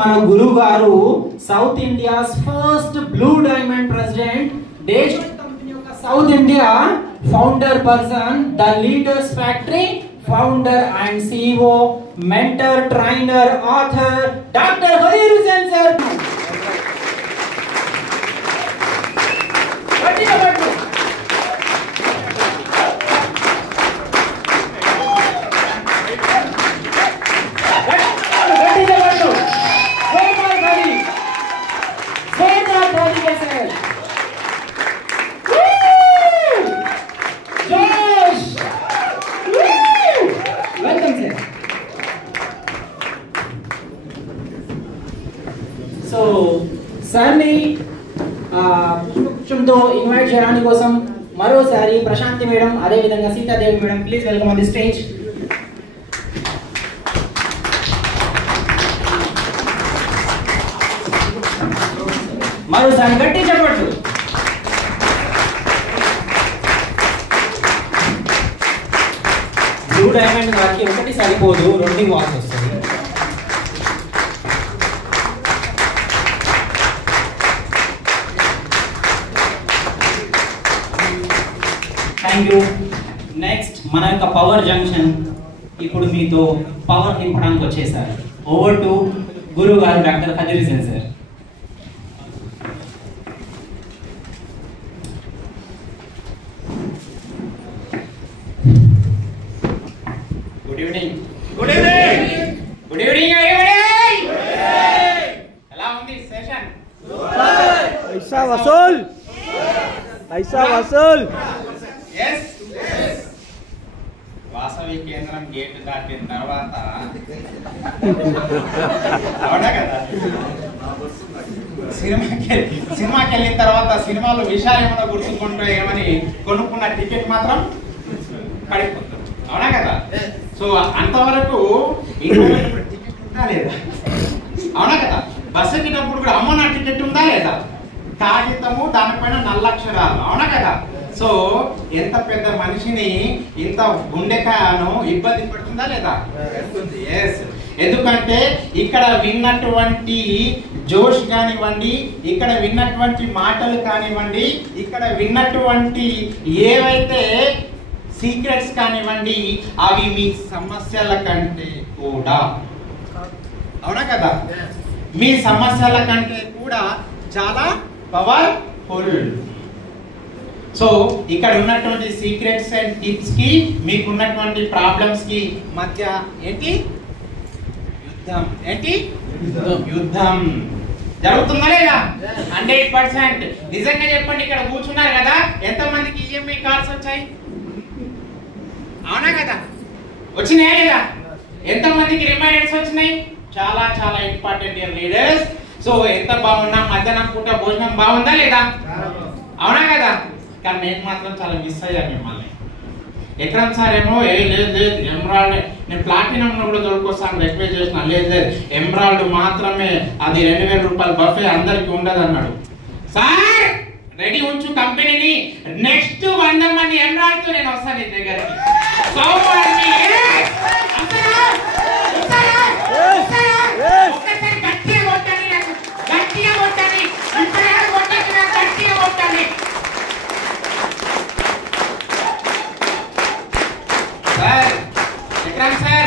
మన గురువు గారు south India's first blue diamond president, దేశ కంపెనీ యొక్క south India founder person, the leaders factory founder and CEO, mentor, trainer, author doctor Khadeer Hussain sir. So సార్ని పుష్పగుచ్చంతో invite చేయడానికి కోసం మరోసారి ప్రశాంతి మేడం, అదేవిధంగా Seetadevi madam, please welcome on the stage. మరోసారి గట్టి చెప్పట్లు. బ్లూ డైమండ్ వారికి ఒకటి సరిపోదు, రెండు ఇవ్వాల్సి వస్తుంది. Thank you. నెక్స్ట్ మన యొక్క పవర్ జంక్షన్ ఇప్పుడు మీతో పవర్ నింపడానికి వచ్చేసారు. ఓవర్ టు గురువు గారు doctor Khadeer Hussain sir. Good evening. Good evening. Good evening everybody. ఎలా ఉంది సెషన్? పైసా వసూల్, పైసా వసూల్. yes వాసవి కేంద్రం గేట్ దాటిన తర్వాత అవునా కదా, సినిమాకి వెళ్ళిన తర్వాత సినిమాలో విషయాలు ఏమైనా గుర్తుకుంటూ ఏమని కొనుక్కున్న టికెట్ మాత్రం పడిపోతుంది. అవునా కదా? సో అంతవరకు టికెట్ ఉందా లేదా? అవునా కదా? బస్సు ఎక్కినప్పుడు కూడా అమ్మో నా టికెట్ ఉందా లేదా, కాగితము దానిపైన నల్లక్షరాలు. అవునా కదా? సో ఎంత పెద్ద మనిషిని ఇంత గుండెకాయను ఇబ్బంది పెడుతుందా లేదా? ఎస్. ఎందుకంటే ఇక్కడ విన్నటువంటి జోష్ కానివ్వండి, ఇక్కడ విన్నటువంటి మాటలు కానివ్వండి, ఇక్కడ విన్నటువంటి ఏవైతే సీక్రెట్స్ కానివ్వండి, అవి మీ సమస్యల కంటే కూడా, అవునా కదా, మీ సమస్యల కంటే కూడా చాలా పవర్ఫుల్. సో ఇక్కడ ఉన్నటువంటి సీక్రెట్స్ అండ్ టిప్స్ కి మీకు ఉన్నటువంటి ప్రాబ్లమ్స్ కి మధ్య ఏంటి యుద్ధం, ఏంటి యుద్ధం జరుగుతుందా లేదా? 100%. నిజంగా చెప్పండి, ఇక్కడ కూర్చున్నారు కదా, ఎంత మందికి EMI కార్డ్స్ వచ్చాయి? అవునా కదా? వచ్చినాయా లేదా? ఎంత మందికి రిమైండర్స్ వచ్చినాయి? చాలా చాలా ఇంపార్టెంట్ డియర్ లీడర్స్. సో ఎంత బాగున్నా మధ్యాహ్నం పూట భోజనం బాగుందా లేదా? అవునా కదా? కానీ నేను మాత్రం చాలా మిస్ అయ్యాను మిమ్మల్ని. ఎక్రమ్ సార్ ఏమో లేదు ఎమరాల్డ్, నేను ప్లాటినం కూడా దొరికొస్తాను రిక్వెస్ట్ చేసిన, లేదు ఎమరాల్డ్ మాత్రమే, అది 2000 రూపాయల బఫే అందరికి ఉండదు అన్నాడు. సార్ రెడీ ఉంచు కంపెనీని, నెక్స్ట్ 100 మంది ఎమరాల్డ్ తో నేను వస్తాను నీ దగ్గరికి. विक्रम सर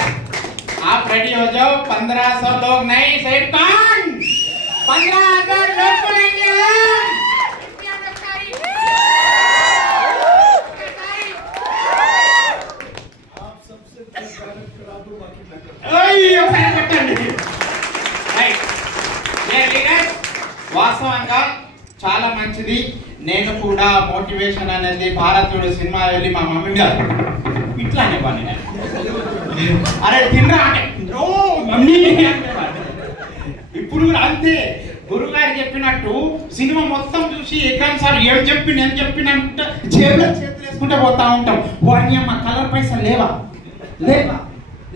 आप रेडी हो जाओ, 1500 लोग नहीं सेठ कौन 15,000 लोग बोलेंगे आप सबसे करा दो వాస్తవంగా చాలా మంచిది. నేను కూడా మోటివేషన్ అనేది భారతీయుడు సినిమా వెళ్ళి మా మమ్మీ గారు ఇట్లానే పని, అరే తినరా అంటే మమ్మీ, ఇప్పుడు కూడా అంతే. గురుగారు చెప్పినట్టు సినిమా మొత్తం చూసి ఎక్రామ్ సార్ ఏం చెప్పి నేను చెప్పినట్టు జేబులో చేతులు వేసుకుంటే పోతా ఉంటాం. వాడిని అమ్మ కలర్ పైసలు లేవా లేవా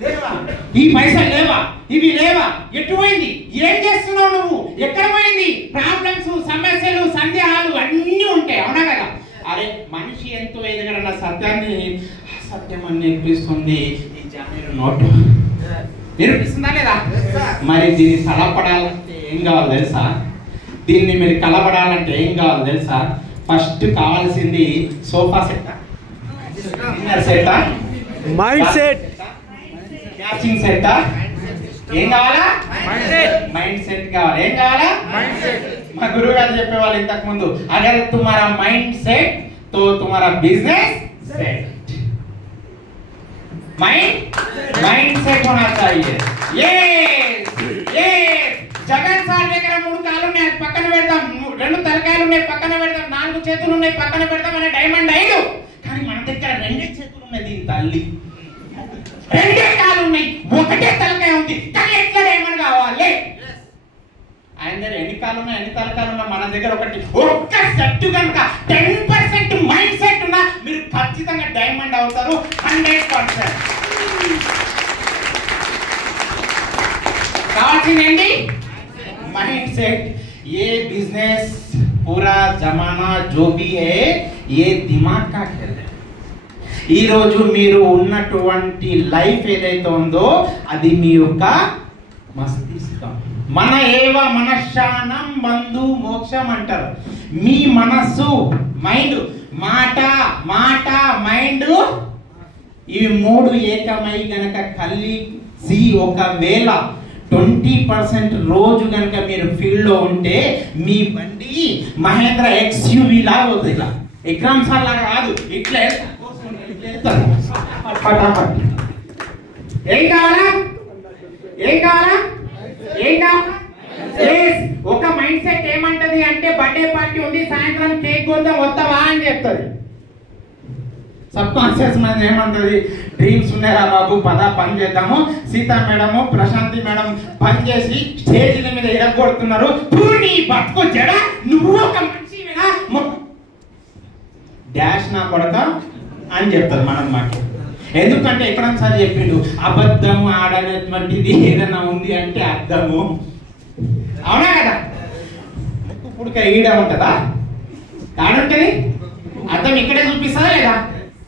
లేవా, ఈ పైసలు లేవా, ఇవి లేవా, ఎటు పోయింది, ఏం చేస్తున్నావు నువ్వు, ఎక్కడ పోయింది, ప్రాబ్లమ్స్, సమస్యలు, సందేహాలు అన్నీ ఉంటాయి. అవునా కదా? అరే మనిషి ఎంతో ఎదగడన్న సత్యాన్ని అసత్యం అని నేర్పిస్తుంది ఈ జామీను నోటు. వినిపిస్తుందా లేదా? మరి దీన్ని కలపడాలంటే ఏం కావాలి తెలుసా? దీన్ని మీరు కలపడాలంటే ఏం కావాలి తెలుసా? ఫస్ట్ కావాల్సింది sofa set, dinner set, mind set, matching set. ఏం కావాలా? మైండ్ సెట్ కావాలి. ఏం కావాలా? మా గురువు గారు చెప్పేవాళ్ళు ఇంతకు ముందు, అగర్ తుమారా మైండ్ సెట్ తో తుమారా బిజినెస్ సెట్. మైండ్ సెట్ होना चाहिए. జగన్ సార్ దగ్గర 3 కాళ్ళు ఉన్నాయి, పక్కన పెడదాం. 2 తలకాయలు ఉన్నాయి, పక్కన పెడదాం. 4 చేతులు ఉన్నాయి, పక్కన పెడదాం అనే డైమండ్ ఐదు. కానీ మన దగ్గర 2 చేతులు ఉన్నాయి. దీని తల్లి 2 కాళ్ళు ఉన్నాయి, 1 తలకాయ ఉంది. కానీ ఎట్లా డైమండ్ కావాలి? ఆయన దగ్గర ఎన్ని కాళ్ళు ఉన్నాయి, ఎన్ని తలకాయలు ఉన్నా, మన దగ్గర ఒక్క సెట్ కనుక 10% మైండ్ సెట్ ఉన్నా మీరు ఖచ్చితంగా డైమండ్ అవుతారు 100%. కావాల్సిందేంటి? Mind set. ये बिजनेस पूरा जमाना जो भी है ये दिमाग का खेल है. ఈ రోజు మీరు ఉన్నటువంటి లైఫ్ ఏదైతే ఉందో అది మీ యొక్క మస్తిష్కం. మన ఏవ మనశ్శానం బంధు మోక్షం అంటారు. మీ మనస్సు, మైండ్, మాట మైండ్, ఇవి 3 ఏకమై గనక కలిసి ఒకవేళ 20% రోజు గనక మీరు ఫీల్డ్ లో ఉంటే మీ బండి మహేంద్ర XUV లాగా అవుతుంది. ఇలా ఎగ్జామ్స్ లాగా కాదు, ఇట్లా ఏం కావాలా? ఒక మైండ్ సెట్ ఏమంటది అంటే బర్త్డే పార్టీ ఉంది, సాయంత్రం కేక్ కొందాం, వస్తావా అని చెప్తుంది. సబ్ కాన్షియస్ మైండ్ ఏమంటది? డ్రీమ్స్ ఉన్నారా బాబు, పని చేద్దాము. సీతా మేడము, ప్రశాంతి మేడం పని చేసి స్టేజీల మీద ఎరగొడుతున్నారు, నీ బతుకు జడ, నువ్వు ఒక మనిషివేనా డాష్ నా కొడక అని చెప్తారు మనం మాట. ఎందుకంటే ఎక్కడొకసారి చెప్పిండు, అబద్ధం ఆడనేటువంటిది ఏదైనా ఉంది అంటే అర్థము. అవునా కదా? ముక్కు పుడక ఈడ ఉంటుందా? కాడుంటది. అర్థం ఇక్కడే చూపిస్తుందా లేదా?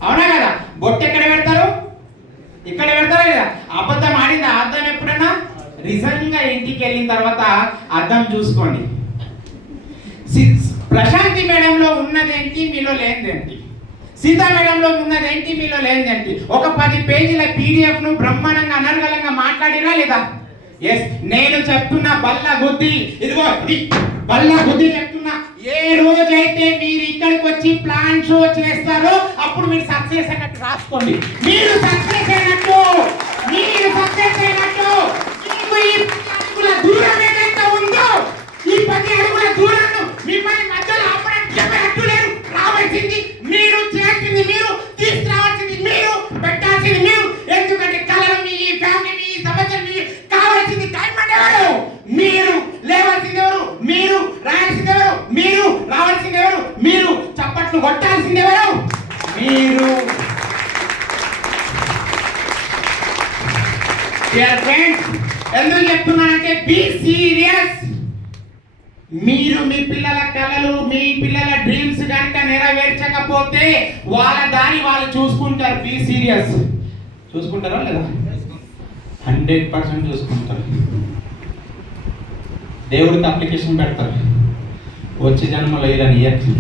అవునా కదా? బొట్టు ఎక్కడ పెడతారు? ఇక్కడ పెడతారా లేదా? అబద్ధం ఆడిందా? అర్థం ఎప్పుడైనా నిజంగా ఇంటికి వెళ్ళిన తర్వాత అర్థం చూసుకోండి. ప్రశాంతి మేడంలో ఉన్నదేంటి, మీలో లేనిదేంటి? సీతా మేడంలో ఉన్నదేంటి, మీలో లేనిదేంటి? ఒక 10 పేజీల PDF ను బ్రహ్మాండంగా అనర్గళంగా మాట్లాడినా లేదా? ఎస్, నేను చెప్తున్నా బల్ల గుద్ది, ఇదిగో బల్ల గుద్ది చెప్తున్నా. ఏ రోజైతే మీరు ఇక్కడికి వచ్చి ప్లాన్ షో చేస్తారో అప్పుడు మీరు సక్సెస్ అయినట్టు రాసుకోండి. మీరు సక్సెస్ అయినట్టు మీకు ఈ 10 అడుగుల దూరం ఏదైతే ఉందో, ఈ 10 అడుగుల దూరాన్ని మిమ్మల్ని మధ్యలో ఆపడానికి ఎవరు అడ్డు లేరు. రావాల్సింది మీరు, చేయాల్సింది మీరు, తీసుకురావాల్సింది మీరు, పెట్టాల్సింది మీరు. ఎందుకంటే కళలు మీ, ఫ్యామిలీ మీ, సమస్యలు మీ. కావాల్సింది డైమండ్ ఎవరు? మీరు. లేవాల్సింది ఎవరు? మీరు. రాయాల్సింది ఎవరు? మీరు. రావాల్సింది ఎవరు? మీరు. చప్పట్లు కొట్టాల్సింది ఎవరు? మీరు. డియర్ ఫ్రెండ్స్, ఎందుకు చెప్తున్నానంటే బీ సీరియస్. మీరు మీ పిల్లల కళలు, మీ పిల్లల డ్రీమ్స్ కనుక నెరవేర్చకపోతే వాళ్ళ దారి వాళ్ళు చూసుకుంటారు. Be serious. చూసుకుంటారా లేదా? 100% చూసుకుంటారు. దేవుడికి అప్లికేషన్ పెడతారు, వచ్చే జన్మలో ఇదని ఇయ్యచ్చు.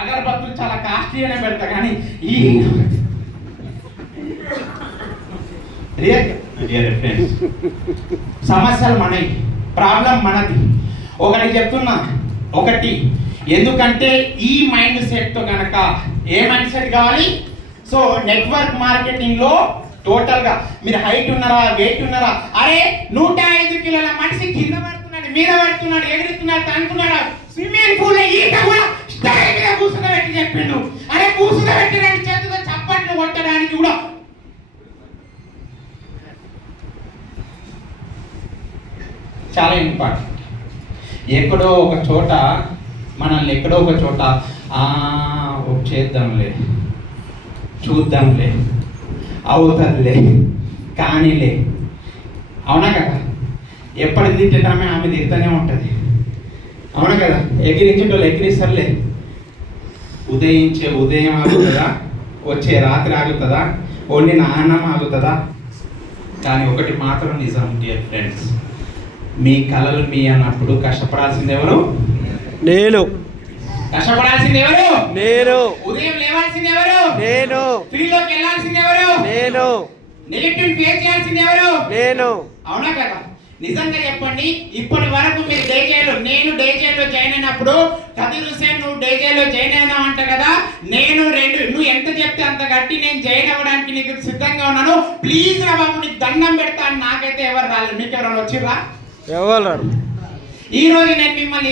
అగరబత్తులు చాలా కాస్ట్లీ అనే పెడతా, కానీ ఈ సమస్యలు మనవి, ప్రాబ్లం మనది. ఒకటి చెప్తున్నా, ఎందుకంటే ఈ మైండ్ సెట్ తో కనుక ఏ మైండ్ సెట్ కావాలి? సో నెట్వర్క్ మార్కెటింగ్ లో టోటల్ గా మీరు హైట్ ఉన్నారా, వెయిట్ ఉన్నారా? అరే 105 కిలోల మనిషి కింద పడుతున్నాడు, మీద పడుతున్నాడు, ఎగురుతున్నాడు, తనుకున్నాడు, స్విమ్మింగ్ పూల్ ఈత కూడా స్టైల్ గా కూర్చుండబెట్టి చెప్పిండు. అరే కూర్చుండబెట్టడానికి చేతితో చప్పట్లు కొట్టడానికి కూడా చాలా ఇంపార్టెంట్. ఎక్కడో ఒక చోట మనల్ని చేద్దాంలే, చూద్దాంలే, అవుతుందిలే, కానీలే. అవునా కదా? ఎప్పటి తిట్టేటామే ఆమె తిరుగుతూనే ఉంటుంది. అవునా కదా? ఎగిరించేటోళ్ళు ఎగిరిస్తారులే. ఉదయించే ఉదయం ఆగుతుందా? వచ్చే రాత్రి ఆగుతుందా? వండిన అన్నం ఆగుతుందా? కానీ ఒకటి మాత్రం నిజం డియర్ ఫ్రెండ్స్, మీ కళలు మీ అన్నప్పుడు కష్టపడాల్సింది ఎవరు? నేను. కష్టపడాల్సింది ఎవరు? నేను. ఉదయం లేవాల్సింది ఎవరు? నేను. ఫ్రీలోకి వెళ్ళాల్సింది ఎవరు? నేను. నెగటివ్ ఫేస్ చేయాల్సింది ఎవరు? నేను. అవునా కదా? నిజంగా చెప్పండి, ఇప్పటి వరకు మీరు నేను డేజేలో జాయిన్ అయినప్పుడు కదీర్ హుసేన్ నువ్వు డేజేలో జాయిన్ అయినావు అంట కదా, నువ్వు ఎంత చెప్తే అంత గట్టి నేను జాయిన్ అవ్వడానికి నీకు సిద్ధంగా ఉన్నాను, ప్లీజ్ రా బాబు నీకు దండం పెడతాను. నాకైతే ఎవరు రాలేదు, మీకు ఎవరైనా వచ్చిర్రా? ఎవరు? ఈ రోజు నేను మిమ్మల్ని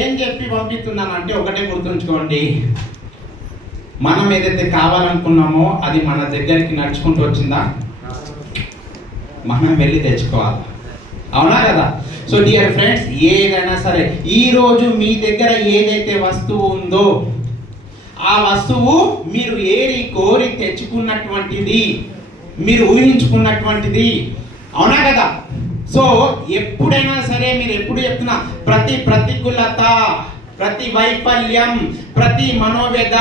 ఏం చెప్పి పంపిస్తున్నాను అంటే ఒకటే గుర్తుంచుకోండి, మనం ఏదైతే కావాలనుకున్నామో అది మన దగ్గరికి నడుచుకుంటూ వచ్చిందా? మనం వెళ్ళి తెచ్చుకోవాలి. అవునా కదా? సో డియర్ ఫ్రెండ్స్, ఏదైనా సరే ఈ రోజు మీ దగ్గర ఏదైతే వస్తువు ఉందో ఆ వస్తువు మీరు ఏరి కోరి తెచ్చుకున్నటువంటిది, మీరు ఊహించుకున్నటువంటిది. అవునా కదా? సో ఎప్పుడైనా సరే మీరు ఎప్పుడు చెప్తున్నా, ప్రతి ప్రతికూలత, ప్రతి వైఫల్యం, ప్రతి మనోవేద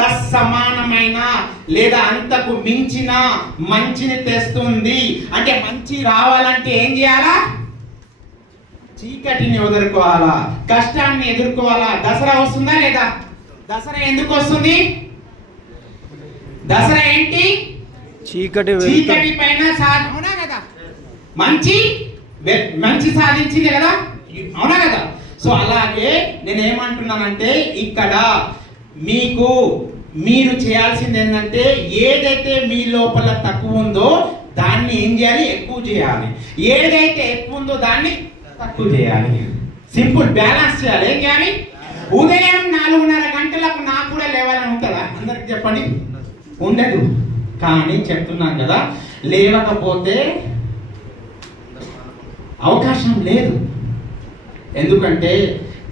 తత్సమానమైన లేదా అంతకు మించిన మంచిని తెస్తుంది. అంటే మంచి రావాలంటే ఏం చేయాలా? చీకటిని ఎదుర్కోవాలా, కష్టాన్ని ఎదుర్కోవాలా. దసరా వస్తుందా లేదా? దసరా ఎందుకు వస్తుంది? దసరా ఏంటి? చీకటి పైన అవునా కదా? మంచి సాధించింది కదా? అవునా కదా? సో అలాగే నేను ఏమంటున్నానంటే, ఇక్కడ మీరు చేయాల్సింది ఏంటంటే, ఏదైతే మీ లోపల తక్కువ ఉందో దాన్ని ఏం చేయాలి? ఎక్కువ చేయాలి. ఏదైతే ఎక్కువ ఉందో దాన్ని తక్కువ చేయాలి. సింపుల్, బ్యాలెన్స్ చేయాలి. ఏం చేయాలి? ఉదయం 4:30 గంటలకు నాకు కూడా లేవాలని ఉంటుందా? అందరికి చెప్పండి, ఉండదు. కానీ చెప్తున్నాను కదా, లేవకపోతే అవకాశం లేదు. ఎందుకంటే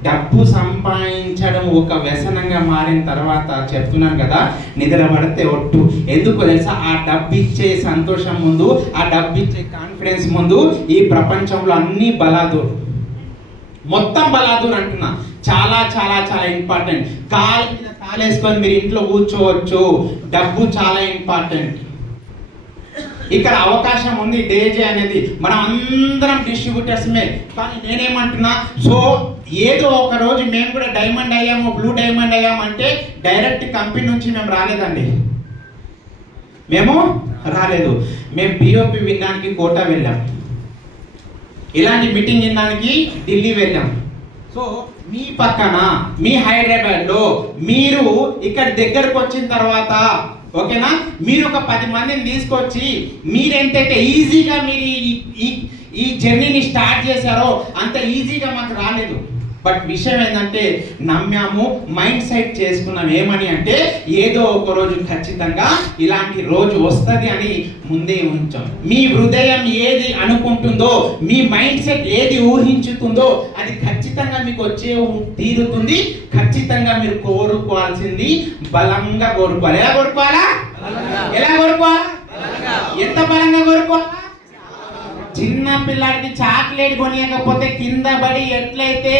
డబ్బు సంపాదించడం ఒక వ్యసనంగా మారిన తర్వాత చెప్తున్నాను కదా, నిద్ర పడితే ఒట్టు. ఎందుకు తెలుసా? ఆ డబ్బు ఇచ్చే సంతోషం ముందు, ఆ డబ్బు ఇచ్చే కాన్ఫిడెన్స్ ముందు ఈ ప్రపంచంలో అన్ని బలాదూర్, మొత్తం బలాదూర్ అంటున్నా. చాలా చాలా చాలా ఇంపార్టెంట్. కాలు మీద కాలేసుకొని మీరు ఇంట్లో కూర్చోవచ్చు. డబ్బు చాలా ఇంపార్టెంట్. ఇక్కడ అవకాశం ఉంది. డేజే అనేది మనం అందరం డిస్ట్రిబ్యూటర్స్మే. కానీ నేనేమంటున్నా, సో ఏదో ఒక రోజు మేము కూడా డైమండ్ అయ్యాము, బ్లూ డైమండ్ అయ్యాము అంటే డైరెక్ట్ కంపెనీ నుంచి మేము రాలేదండి. మేము పిఓపి వినడానికి కోటా వెళ్ళాం, ఇలాంటి మీటింగ్ వినడానికి ఢిల్లీ వెళ్ళాం. సో మీ పక్కన మీ హైదరాబాద్ లో మీరు ఇక్కడ దగ్గరకు వచ్చిన తర్వాత, ఓకేనా, మీరు ఒక 10 మందిని తీసుకొచ్చి మీరెంతైతే ఈజీగా మీరు ఈ జర్నీని స్టార్ట్ చేశారో అంత ఈజీగా మాకు రాలేదు. బట్ విషయం ఏంటంటే, నమ్మాము, మైండ్ సెట్ చేసుకున్నాం. ఏమని అంటే, ఏదో ఒక రోజు ఖచ్చితంగా ఇలాంటి రోజు వస్తుంది అని ముందే ఉంచాం. మీ హృదయం ఏది అనుకుంటుందో, మీ మైండ్ సెట్ ఏది ఊహించుతుందో అది ఖచ్చితంగా మీకు వచ్చే తీరుతుంది. ఖచ్చితంగా మీరు కోరుకోవాల్సింది బలంగా కోరుకోవాలి. ఎలా కోరుకోవాలా? ఎంత బలంగా కోరుకోవాలా? చిన్న పిల్లాడికి చాక్లెట్ కొనియకపోతే కింద పడి ఎట్లయితే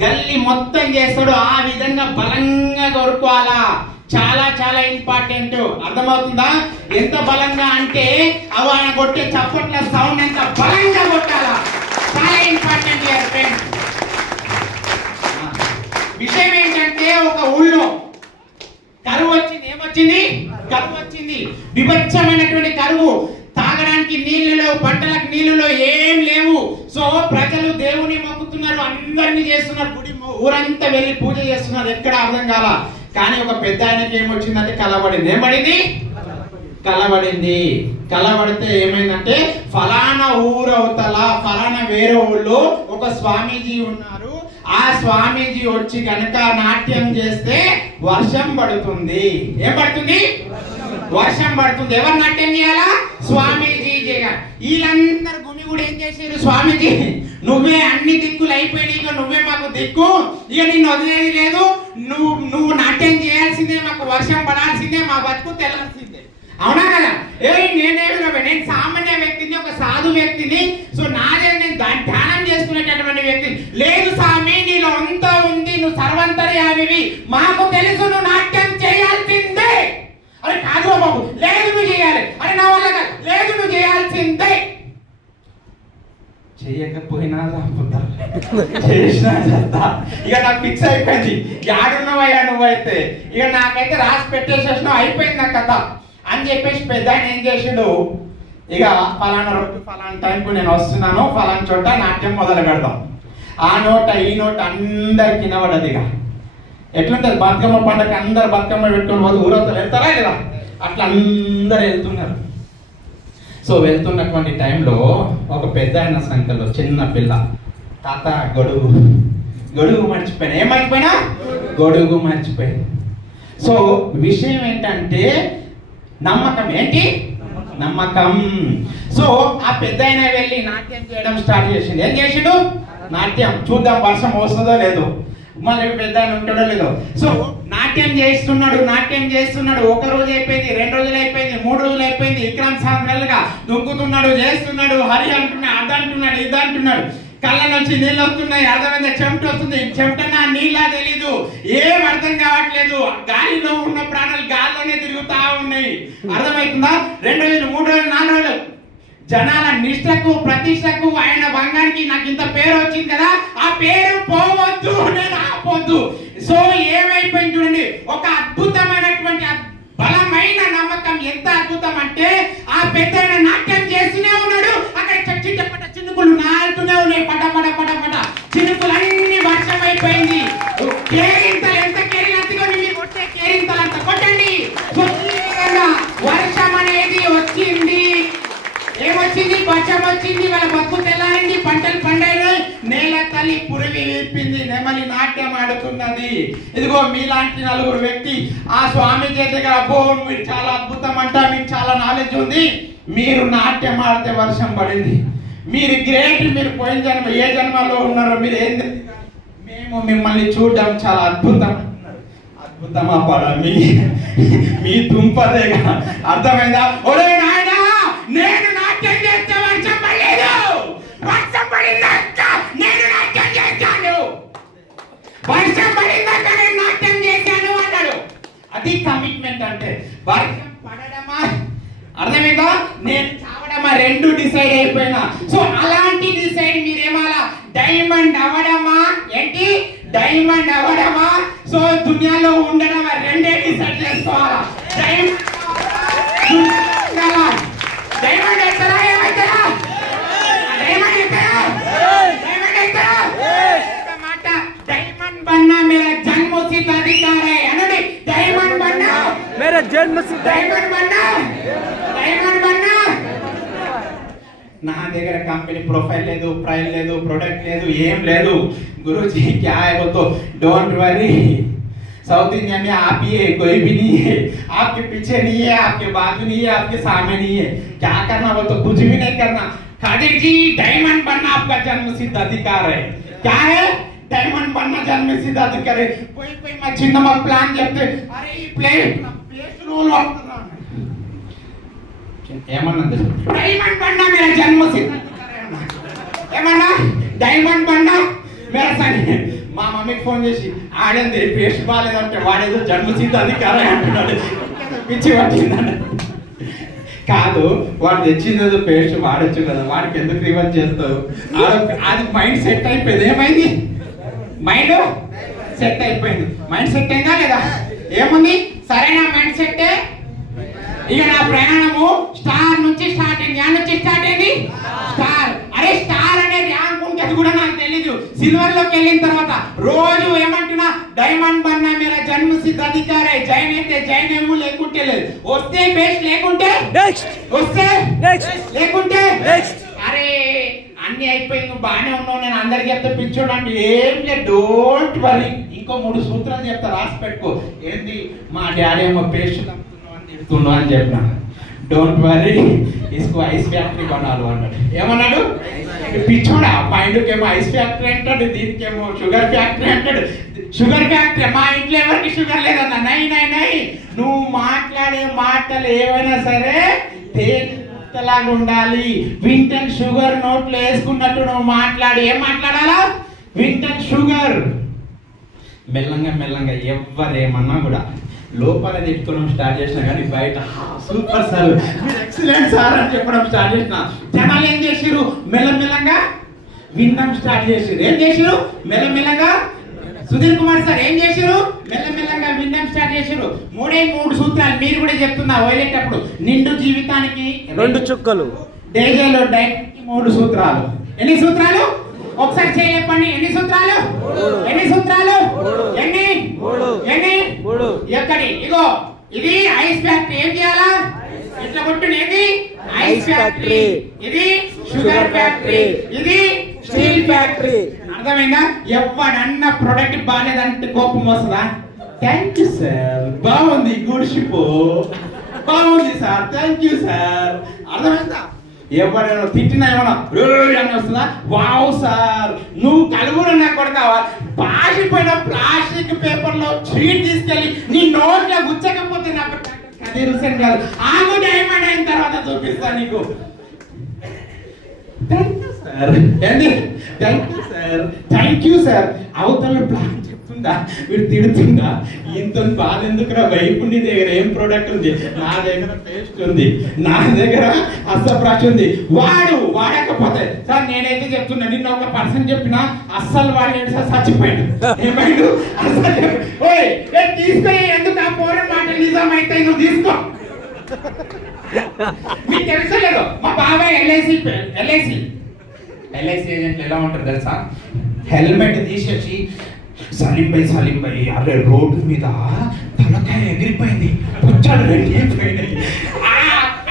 గల్లి మొత్తం చేస్తాడో ఆ విధంగా బలంగా కోరుకోవాలా. చాలా చాలా ఇంపార్టెంట్. అర్థమవుతుందా? ఎంత బలంగా అంటే ఆయన కొట్టే చప్పట్ల సౌండ్ ఎంత బలంగా కొట్టాలా, చాలా ఇంపార్టెంట్. విషయం ఏంటంటే, ఒక ఊళ్ళో కరువు వచ్చింది. ఏమొచ్చింది? కరువు వచ్చింది. విభత్సమైనటువంటి కరువు. తాగడానికి నీళ్లు లేవు, పంటలకు నీళ్లు లేవు, ఏం లేవు. సో ప్రజలు దేవుని మొక్కుతున్నారు, అందరినీ చేస్తున్నారు, గుడి ఊరంతా వెళ్ళి పూజ చేస్తున్నారు. ఎక్కడ అర్థం కాల. కానీ ఒక పెద్ద ఆయనకి ఏమొచ్చిందంటే కలబడింది. ఏమడింది? కలబడితే ఏమైందంటే, ఫలానా ఊరవతల ఫలానా వేరే ఊళ్ళో ఒక స్వామీజీ ఉన్నారు. ఆ స్వామీజీ వచ్చి కనుక నాట్యం చేస్తే వర్షం పడుతుంది. ఏం పడుతుంది? వర్షం పడుతుంది. ఎవరు నాట్యం చేయాలా? స్వామీజీ చేయాలి. వీళ్ళందరూ గుమి కూడా ఏం చేశారు? స్వామీజీ నువ్వే అన్ని దిక్కులు అయిపోయినాయి, నువ్వే మాకు దిక్కు, ఇక నిన్ను వదిలేది లేదు, నువ్వు నాట్యం చేయాల్సిందే, మాకు వర్షం పడాల్సిందే, మా బతుకు తెలాల్సిందే. అవునా కదా? నేను సామాన్య వ్యక్తిని, ఒక సాధు వ్యక్తిని. సో నాదే నేను ధ్యానం చేసుకునేటటువంటి వ్యక్తిని. లేదు స్వామి, నీలో అంతా ఉంది, నువ్వు సర్వంతర్యామివి, మాకు తెలుసు, నువ్వు నాట్యం చేయాల్సిందే. అరే కాదు బాబు, లేదు నువ్వు చేయాలి. అరే నా వల్ల లేదు, నువ్వు చేయాల్సిందే. చేయకపోయినా చంపుతా, చేసినా చేస్తా. ఇక నాకు ఫిక్స్ అయిపోయింది, యాడున్నావయ్యా నువ్వైతే, ఇక నాకైతే రాసి పెట్టేసేసినావు, అయిపోయింది నా కథ అని చెప్పేసి పెద్ద ఆయన ఏం చేసిండు, ఇక ఫలానా రోజు ఫలానా టైంకు నేను వస్తున్నాను, ఫలానా చోట నాట్యం మొదలు పెడతాం. ఆ నోట ఈ నోట అందరికి వినబడదు. ఇక ఎట్లుంటుంది బతుకమ్మ పండుగ, అందరు బతుకమ్మ పెట్టుకుని పోతే ఊరవతలు వెళ్తారా లేదా, అట్లా అందరు వెళ్తున్నారు. సో వెళ్తున్నటువంటి టైంలో ఒక పెద్ద ఆయన సంఖ్యలో చిన్న పిల్ల, తాత గొడుగు మర్చిపోయినా, ఏం మర్చిపోయినా, గొడుగు మర్చిపోయింది. సో విషయం ఏంటంటే నమ్మకం, ఏంటి నమ్మకం. సో ఆ పెద్ద ఆయన వెళ్ళి నాట్యం చేయడం స్టార్ట్ చేసిండు. ఏం చేసిండు, నాట్యం. చూద్దాం వర్షం వస్తుందో లేదో, మళ్ళీ పెద్ద ఆయన ఉంటాడో లేదో. సో నాట్యం చేస్తున్నాడు. ఒక రోజు అయిపోయింది, 2 రోజులు అయిపోయింది, 3 రోజులు అయిపోయింది. విక్రమ్ సాంగ్గా దుంకుతున్నాడు, చేస్తున్నాడు, హరి అంటున్నాడు, అదంటున్నాడు, ఇదంటున్నాడు. కళ్ళ నుంచి నీళ్ళు వస్తున్నాయి, అర్థమైందా, చెమట వస్తుంది. చెమటన్నా నీళ్ళ తెలీదు, ఏం అర్థం కావట్లేదు. గాలిలో ఉన్న ప్రాణాలు గాల్లోనే తిరుగుతా ఉన్నాయి. అర్థమవుతుందా? 2 రోజులు, 3 రోజులు, 4 రోజులు జనాల నిష్ఠకు ప్రతిష్టకు ఆయన భంగానికి నాకు ఇంత పేరు వచ్చింది కదా, ఆ పేరు పోవద్దు, నేను ఆపొద్దు. సో ఏమైపోయింది చూడండి, ఒక అద్భుతమైనటువంటి బలమైన నమ్మకం. ఎంత అద్భుతం అంటే ఆ పెద్ద నాట్యం చేస్తూనే ఉన్నాడు, అక్కడ చిట్టపట చినుకులు నాలుతూనే ఉన్నాయి, పట పట పట పట చినుకులన్నీ వర్షం అయిపోయింది. కేరింతలు ఎంత కేరింతగా మీరు కొట్టే కేరింతలు అంత కొట్టండి. వర్షం అనేది వచ్చింది. ఏమొచ్చింది, వర్షం వచ్చింది, వాళ్ళ బతుకు తెల్లారింది, పంటలు పండాయి, నేల తల్లి పురివి విప్పింది, నెమలి నాట్యం ఆడుతున్నది. ఇదిగో మీలాంటి 4 వ్యక్తి ఆ స్వామి దగ్గర, అబ్బో మీరు చాలా అద్భుతం అంట, మీకు చాలా నాలెడ్జ్ ఉంది, మీరు నాట్యం ఆడితే వర్షం పడింది, మీరు గ్రేట్, మీరు పోయిన జన్మ ఏ జన్మలో ఉన్నారో మీరు ఏం, మేము మిమ్మల్ని చూడడం చాలా అద్భుతం. అద్భుతమా పడ మీ దుంపదేగా, అర్థమైందా? ఒరే నాయనా, నేను నాట్యం చేస్తే వర్షం పడలేదు, వర్షం పడిందాక నేను నాట్యం చేశాను, వర్షం పడిందాక నేను నాట్యం చేశాను అన్నాడు. అది కమిట్మెంట్ అంటే. వర్షం పడడమా, అర్థమైందా, నేను చావడమా, 2 డిసైడ్ అయిపోయినా. సో అలాంటి డిసైడ్ మీరేమాలా, డైమండ్ అవ్వడమా, ఏంటి డైమండ్ అవ్వడమా, సో దునియాలో ఉండడమా, 2 డిసైడ్ చేసుకోవాలా. డైమండ్ ఎత్తరా, ఏమైతారా, డైమండ్ ఎత్తరా, డైమండ్ ఎత్తరా, మాట డైమండ్ బన్నా మేరా జన్మసిద్ధ అధికార హై అనడి. డైమండ్ బన్నా మేరా జన్మసిద్ధ, డైమండ్ బన్నా, డైమండ్ బన్నా. నా దగ్గర కంపెనీ ప్రొఫైల్ లేదు, ప్రైల్ లేదు, ప్రొడక్ట్ లేదు, ఏం లేదు. गुरुजी क्या है वो तो डोंट वरी, साउथ इंडिया में आप ही है, कोई भी नहीं है, आपके पीछे नहीं है, आपके बाजू नहीं है, आपके सामने नहीं है, क्या करना वो तो कुछ भी नहीं करना. खादिर जी, डायमंड बनना आपका जन्मसिद्ध अधिकार है. क्या है, डायमंड बनना जन्मसिद्ध अधिकार है. कोई मैं చిన్న ప్లాన్ చెప్తే అరే ఈ ప్లేస్ రోల్ అవుతున్నా ఏమన్నది, డైమండ్ बनना मेरा जन्मसिद्ध अधिकार है. ఏమన్నా డైమండ్ बनना मेरा సరే. మా మమ్మీకి ఫోన్ చేసి ఆడంది పేస్ట్ బాగాలేదంటే వాడేదో జన్మసిద్ధ అధికారం అంటున్నాడు, పిచ్చి పట్టిందని. కాదు, వాడు తెచ్చిందేదో పేస్ట్ వాడచ్చు కదా, వాడికి ఎందుకు రివర్స్ చేస్తావు, అది మైండ్ సెట్ అయిపోయింది. ఏమైంది, మైండ్ సెట్ అయిపోయింది. మైండ్ సెట్ అయిందా లేదా, ఏముంది, సరైన మైండ్ సెట్. ఇక నా ప్రయాణము స్టార్ నుంచి స్టార్ట్ అయింది. ఆ నుంచి స్టార్ట్ అయింది స్టార్. అరే స్టార్ అనేది అనుకుంటే కూడా నాకు తెలీదు. సిల్వర్ లోకి వెళ్ళిన తర్వాత రోజు ఏమంటున్నా, డైమండ్ బన్నా మేరా జన్మసిద్ధ అధికార హై. జైన్ అయితే జైన్ ఏమో, లేకుంటే లేదు. వస్తే బెస్ట్, లేకుంటే నెక్స్ట్, వస్తే నెక్స్ట్, లేకుంటే నెక్స్ట్. అరే అన్ని అయిపోయింది, నువ్వు బాగానే ఉన్నావు, నేను అందరికి చెప్తే పిచ్చోడు అంటే ఏం లేదు, డోంట్ వరీ. ఇంకో 3 సూత్రాలు చెప్తా, రాసి పెట్టుకో. ఏంది, మా డాడీ ఏమో పేస్ట్ తిడుతున్నావు అని చెప్పిన, డోంట్ వరీ ఇసుకు ఐస్ ఫ్యాక్టరీ కొనాలి అన్నాడు. ఏమన్నాడు, పిచ్చోడా, మైండ్కేమో ఐస్ ఫ్యాక్టరీ అంటాడు, దీనికేమో షుగర్ ఫ్యాక్టరీ అంటాడు. షుగర్ ఫ్యాక్టరీ, మా ఇంట్లో ఎవరికి షుగర్ లేదన్నా. నై నై నై, నువ్వు మాట్లాడే మాటలు ఏమైనా సరే తేలాగా ఉండాలి. వింటన్ షుగర్ నోట్లో వేసుకున్నట్టు నువ్వు మాట్లాడి, ఏం మాట్లాడాలా, వింటన్ షుగర్. మెల్లంగా మెల్లంగా ఎవరేమన్నా కూడా లోపల తిట్టుకోవడం స్టార్ట్ చేసినా కానీ బయట సూపర్ సార్, మీరు ఎక్సలెంట్ సార్ అని చెప్పడం స్టార్ట్ చేసిన. జనాలు ఏం చేసిరు, మెల్లమెల్లంగా వినడం స్టార్ట్ చేసారు. ఏం చేసారు? మెల్లమెల్లగా సుధీర్ కుమార్ సార్ ఏం చేశారు? మెల్లమెల్లగా వినడం స్టార్ట్ చేశారు. మూడు సూత్రాలు మీరు కూడా చెప్తున్నా వదిలేటప్పుడు. నిండు జీవితానికి 2 చుక్కలు, డేజేలో డైట్ 3 సూత్రాలు. ఎన్ని సూత్రాలు? ఒకసారి చేయలేపండి. ఎన్ని సూత్రాలు? ఎన్ని? ఎక్కడి? ఇగో ఇది ఐస్ ఫ్యాక్టరీ. ఏం చేయాలా? ఇట్లా కొట్టునేది ఐస్ ఫ్యాక్టరీ, ఇది షుగర్ ఫ్యాక్టరీ, ఇది స్టీల్ ఫ్యాక్టరీ. అర్థమైందా? ఎవడన్న ప్రొడక్ట్ బాగాలేదంటే కోపం వస్తుందా? థ్యాంక్ యూ సార్, బాగుంది, గుడ్ షిప్, బాగుంది సార్, థ్యాంక్ యూ సార్. అర్థమైందా? ఎవరైనా తిట్టినా ఏమన్నా అని వస్తుందా? వావ్ సార్, నువ్వు కలుగురన్నా కొడతావా? పాసిపోయిన ప్లాస్టిక్ పేపర్ లో షీట్ తీసుకెళ్ళి నీ నోట్లో గుచ్చకపోతే నాకు కదీర్ హుసేన్ కాదు, ఆగు డైమండ్ అయిన తర్వాత చూపిస్తా నీకు. Thank you sir. అవతల ప్లాన్ చెప్తుందా, వీడు తిడుతుందా, ఇంత బాధ ఎందుకురా, వైపు నీ దగ్గర ఏం ప్రోడక్ట్ ఉంది, నా దగ్గర పేస్ట్ ఉంది, నా దగ్గర అస్సప్రాష్ ఉంది, వాడకపోతే సార్ నేనైతే చెప్తున్నా, నిన్న ఒక పర్సన్ చెప్పినా అస్సలు వాడలేడు సార్, చచ్చిపోయాడు. ఏమైండు? అసలు తీసుకో, ఎందుకు ఆ పోయిన మాట నిజమైతే నువ్వు తీసుకో. మీకు తెలుసలేదు, మా బాబాయ్ ఎల్ఐసి ఏజెంట్లు ఎలా ఉంటారు తెలుసా? హెల్మెట్ తీసేసి సలీం భాయ్ అరే రోడ్డు మీద తలకాయ ఎగిరిపోయింది, పుచ్చాడు వెళ్ళిపోయినాయి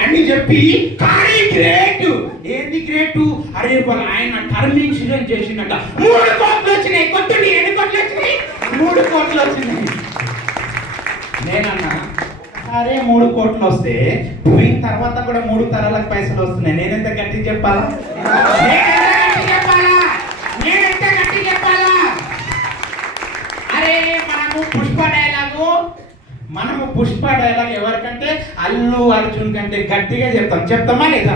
అని చెప్పి, కానీ గ్రేట్. ఏంది గ్రేట్? అరే ఆయన టర్మ్ ఇన్సూరెన్స్ చేసిందట, 3 కోట్లు వచ్చినాయి. కొట్టుని ఎన్ని కోట్లు వచ్చినాయి? 3 కోట్లు వచ్చినాయి. నేనన్నా అరే 3 కోట్లు వస్తే పోయిన తర్వాత కూడా 3 తరాలకు పైసలు వస్తున్నాయి, నేనెంత గట్టి చెప్పాలా? అరే మనము పుష్ప డైలాగ్ ఎవరికంటే అల్లు అర్జున్ కంటే గట్టిగా చెప్తామా లేదా?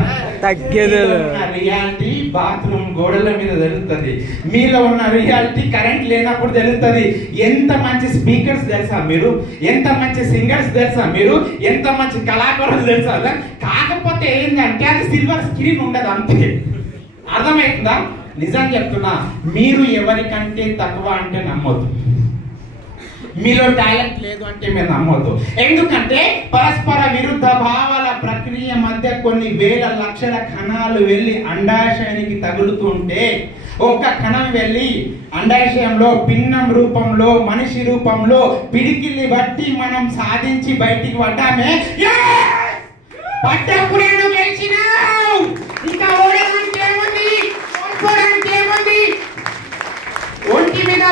రియాలిటీ బాత్రూమ్ గోడల మీద తెలుస్తుంది, మీలో ఉన్న రియాలిటీ కరెంట్ లేనప్పుడు తెలుస్తుంది. ఎంత మంచి స్పీకర్స్ తెలుసా మీరు, ఎంత మంచి సింగర్స్ తెలుసా మీరు, ఎంత మంచి కళాకారులు తెలుసా? కాకపోతే ఏంటంటే అది సిల్వర్ స్క్రీన్ ఉండదు అంతే. అర్థమవుతుందా? నిజం చెప్తున్నా, మీరు ఎవరికంటే తక్కువ అంటే నమ్మొద్దు, మీలో టాలెంట్ లేదు అంటే మీరు నమ్మొద్దు. ఎందుకంటే పరస్పర విరుద్ధ భావాల ప్రక్రియ మధ్య కొన్ని వేల లక్షల కణాలు వెళ్ళి అండాశయానికి తగులుతుంటే, ఒక్క కణం వెళ్ళి అండాశయంలో పిండం రూపంలో మనిషి రూపంలో పిడికిల్ని బట్టి మనం సాధించి బయటికి పడ్డామే. పడ్డప్పుడు నేను గెలిచినావు, ఇంకా ఓడడానికి ఏముంది, ఓడిపోవడానికి ఏముంది? ఒంటి మీద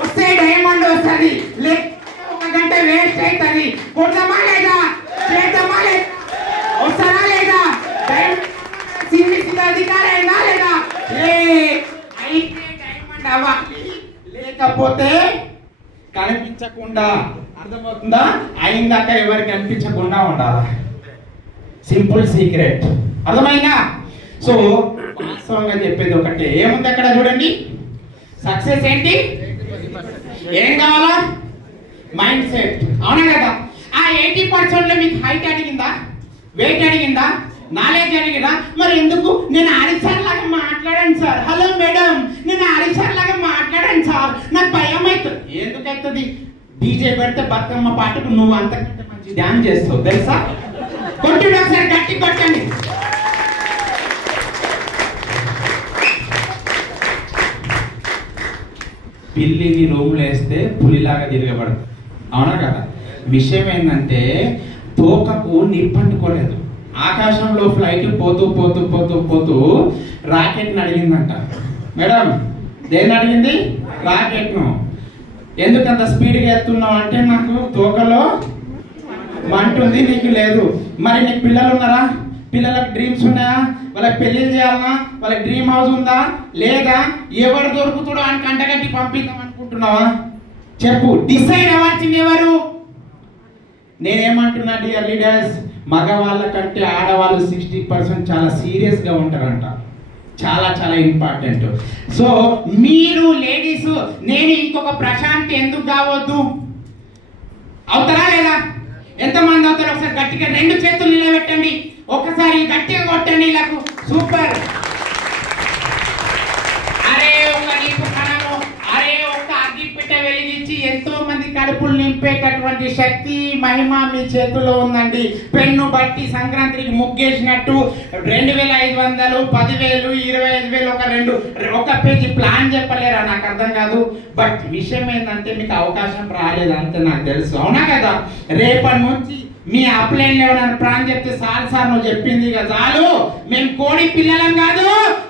వస్తే డైమండ్ వస్తుంది, ఒక గంట వేస్ట్ అవుతుంది. కొడతామా లేదా? చేద్దామా లేదా? వస్తారా లేదా? అధికారైనా లేదా? అయితే డైమండ్ అవ్వాలి, లేకపోతే కనిపించకుండా. అర్థమవుతుందా? అయిందాక ఎవరికి కనిపించకుండా ఉండాలి. Simple secret. అర్థమైందా? సో వాస్తవంగా చెప్పేది ఒకటే, ఏముంది అక్కడ చూడండి. సక్సెస్ ఏంటి? ఏం కావాలా? Mind set. అవునా కదా? ఆ 80% లో మీకు హైట్ అడిగిందా, వెయిట్ అడిగిందా, నాలెడ్జ్ అడిగిందా? మరి ఎందుకు? నేను ఆరిసార్ లాగా మాట్లాడాను సార్, హలో మేడం నేను ఆరిసార్ లాగా మాట్లాడాను సార్, నాకు భయం అవుతుంది. ఎందుకు అవుతుంది? డీజే పెడితే బతుకమ్మ పాటకు నువ్వు అంతకంటే మంచి డాన్స్ చేస్తావు తెలుసా? కొట్టుడు ఒకసారి గట్టి కొట్టండి. పిల్లిని రూమ్లో వేస్తే పులిలాగా తిరగబడదు. అవునా కదా? విషయం ఏంటంటే తోకకు నిప్పంటుకోలేదు. ఆకాశంలో ఫ్లైట్ పోతూ పోతూ పోతూ పోతూ రాకెట్ని అడిగిందంట. మేడం దేన్ని అడిగింది? రాకెట్ను. ఎందుకంత స్పీడ్గా ఎత్తున్నావు అంటే, నాకు తోకలో మంటుంది, నీకు లేదు. మరి నీకు పిల్లలు ఉన్నారా? పిల్లలకు డ్రీమ్స్ ఉన్నాయా? వాళ్ళకి పెళ్లి చేయాలన్నా? వాళ్ళకి డ్రీమ్ హౌస్ ఉందా లేదా? ఎవరు దొరుకుతాడో అని కంటగట్టి పంపిద్దాం అనుకుంటున్నావా? చెప్పు. డిసైడ్ అవ్వాల్సింది ఎవరు? నేనేమంటున్నా డియర్ లీడర్స్, మగవాళ్ళ కంటే ఆడవాళ్ళు 60% చాలా సీరియస్ గా ఉంటారంట. చాలా చాలా ఇంపార్టెంట్. సో మీరు లేడీస్, నేను ఇంకొక ప్రశాంతి ఎందుకు కావద్దు? అవుతారా లేదా? ఎంతమంది అవుతారు? ఒకసారి గట్టిగా 2 చేతులు నిలబెట్టండి, ఒకసారి గట్టిగా కొట్టండి. సూపర్. కడుపులు నింపేటటువంటి శక్తి మహిమ మీ చేతుల్లో ఉందండి. పెన్ను బట్టి సంక్రాంతికి ముగ్గేసినట్టు 2500, 10,000, 25,000 ఒక పేజీ ప్లాన్ చెప్పలేరా? నాకు అర్థం కాదు. బట్ విషయం ఏంటంటే మీకు అవకాశం రాలేదు అంతే నాకు తెలుసు, అవునా కదా? రేపటి నుంచి మీ అప్లైన్ ఎవరైనా ప్లాన్ చెప్తే సార్ నువ్వు చెప్పింది ఇక చాలు, మేము కోడి పిల్లలం కాదు,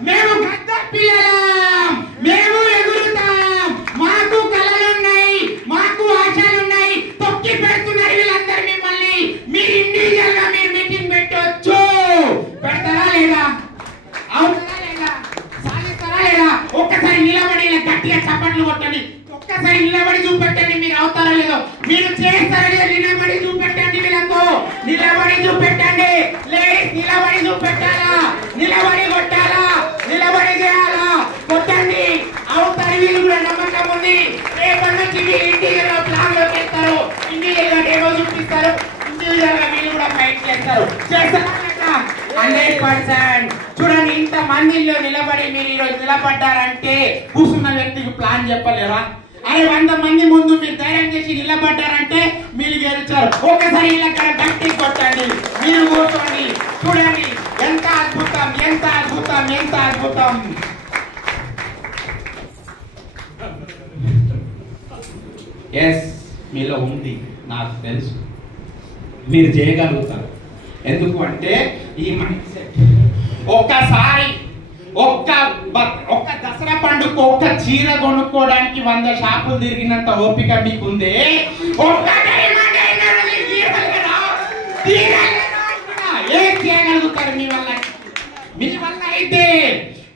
మేము గద్ద పిల్లలం, మేము ఎగురుతాం, మాకు కళలున్నాయి, మాకు ఆశలున్నాయి. తొక్కి పెడుతున్నారు వీళ్ళందరూ మిమ్మల్ని. మీరు ఇండివిజువల్ గా మీరు మీటింగ్ పెట్టవచ్చు. పెడతారా లేదా? అవుతారా లేదా? సాధిస్తారా లేదా? ఒక్కసారి నిలబడి ఇలా గట్టిగా చప్పట్లు కొట్టండి. ఒక్కసారి నిలబడి చూపెట్టండి మీరు అవుతారా లేదో, మీరు చేస్తారా లేదో నిలబడి చూపెట్టండి. వీళ్ళకు నిలబడి చూపెట్టండి. లేడీస్ నిలబడి చూపెట్టాలా, నిలబడి కొట్టాలా, నిలబడి చేయాలా? కొట్టండి. అవుతారు వీళ్ళు కూడా నమ్మకం ఉంది. రేపటి నుంచి మీరు ఇండివిజువల్ గా ప్లాన్ లో చేస్తారు, ఇండివిజువల్ గా డెమో చూపిస్తారు, ఇండివిజువల్ గా వీళ్ళు కూడా ఫైట్ చేస్తారు. చేస్తారా 100%. చూడండి, ఇంత మందిలో నిలబడి మీరు ఈరోజు నిలబడ్డారంటే కూర్చున్న వ్యక్తికి ప్లాన్ చెప్పలేరా? అరే 100 మంది ముందు మీరు ధైర్యం చేసి నిలబడ్డారంటే మీరు గెలిచారు. ఒకసారి ఇలా గట్టి కొట్టండి, మీరు కూర్చోండి. చూడండి ఎంత అద్భుతం, ఎంత అద్భుతం, ఎంత అద్భుతం. ఎస్, మీలో ఉంది, నాకు తెలుసు, మీరు చేయగలుగుతారు. ఎందుకు అంటే ఈ మైండ్ సెట్. ఒక్కసారి ఒక్క దసరా పండుగ ఒక్క చీర కొనుక్కోవడానికి 100 షాపులు తిరిగినంత ఓపిక మీకుందే. ఏం చేయగలుగుతారు మీ వల్ల? మీ వల్ల అయితే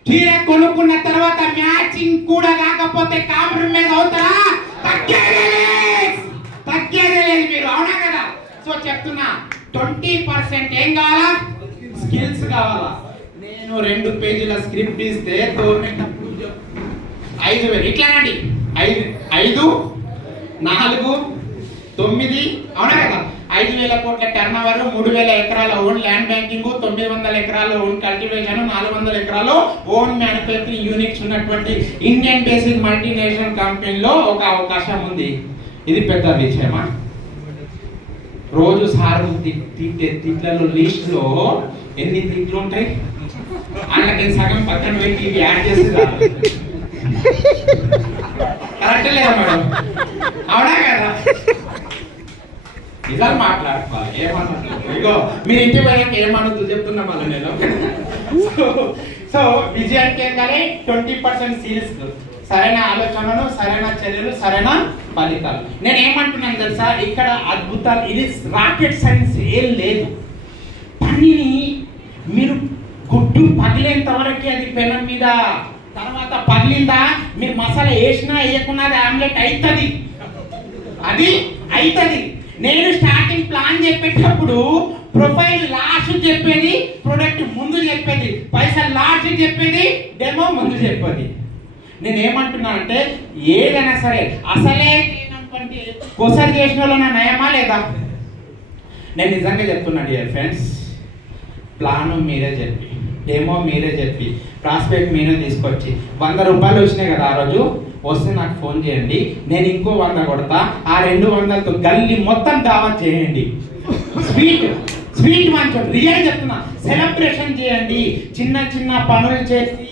చీర కొనుక్కున్న తర్వాత మ్యాచింగ్ కూడా కాకపోతే కాంప్రమైజ్ అవుతారా? తగ్గేదే లేదు మీరు, అవునా కదా? సో చెప్తున్నా 20% ఏం కావాలా? స్కిల్స్ కావాలా? నేను 2 పేజీల స్క్రిప్ట్ ఇస్తే 5,000 ఇట్లానండి. 5, 4, 9, అవునా కదా? 5,000 కోట్ల టర్న్ ఓవర్, 3,000 ఎకరాల ఓన్ ల్యాండ్ బ్యాంకింగ్, 900 ఎకరాల ఓన్ కల్టివేషన్, 400 ఎకరాల ఓన్ మ్యానుఫ్యాక్చరింగ్ యూనిట్స్ ఉన్నటువంటి ఇండియన్ బేసిక్ మల్టీనేషనల్ కంపెనీలో ఒక అవకాశం ఉంది. ఇది పెద్ద విషయమా? రోజు సారు తిట్లలో లిస్ట్ లో ఎన్ని తిట్లు ఉంటాయి? అందుకే సగం పక్కన పెట్టి ఇవి యాడ్ చేసి కరెక్ట్ లేదా మేడం? అవునా కదా? నిజాలు మాట్లాడుకోవాలి, ఏమన్నా ఇగో మీరు ఇంటి పోయాక ఏమనొద్దు చెప్తున్నా మళ్ళీ నేను. సో విజయానికి ఏంటంటే 20% సీల్స్, సరైన ఆలోచనలు, సరైన చర్యలు, సరైన ఫలితాలు. నేను ఏమంటున్నాను తెలుసా, ఇక్కడ అద్భుతాలు, ఇది రాకెట్ సైన్స్ ఏం లేదు. పనిని మీరు గుడ్డు పగిలేంత వరకు అది పెనం మీద, తర్వాత పగిలిందా మీరు మసాలా వేసినా వేయకున్నా అది ఆమ్లెట్ అవుతుంది, అది అవుతుంది. నేను స్టార్టింగ్ ప్లాన్ చెప్పేటప్పుడు ప్రొఫైల్ లాస్ట్ చెప్పేది, ప్రొడక్ట్ ముందు చెప్పేది, పైసలు లాస్ట్ చెప్పేది, డెమో ముందు చెప్పేది. నేను ఏమంటున్నానంటే ఏదైనా సరే అసలే కొసరి చేసిన వాళ్ళు నా నయమా లేదా? నేను నిజంగా చెప్తున్నా డియర్ ఫ్రెండ్స్, ప్లాను మీరే చెప్పి, డెమో మీరే చెప్పి, ప్రాస్పెక్ట్ మీరే తీసుకొచ్చి 100 రూపాయలు వచ్చినాయి కదా ఆ రోజు, వస్తే నాకు ఫోన్ చేయండి, నేను ఇంకో 100 కొడతా. ఆ 200తో గల్లీ మొత్తం దావత్ చేయండి. స్వీట్ మంచి రియల్ చెప్తున్నా, సెలబ్రేషన్ చేయండి. చిన్న చిన్న పనులు చేసి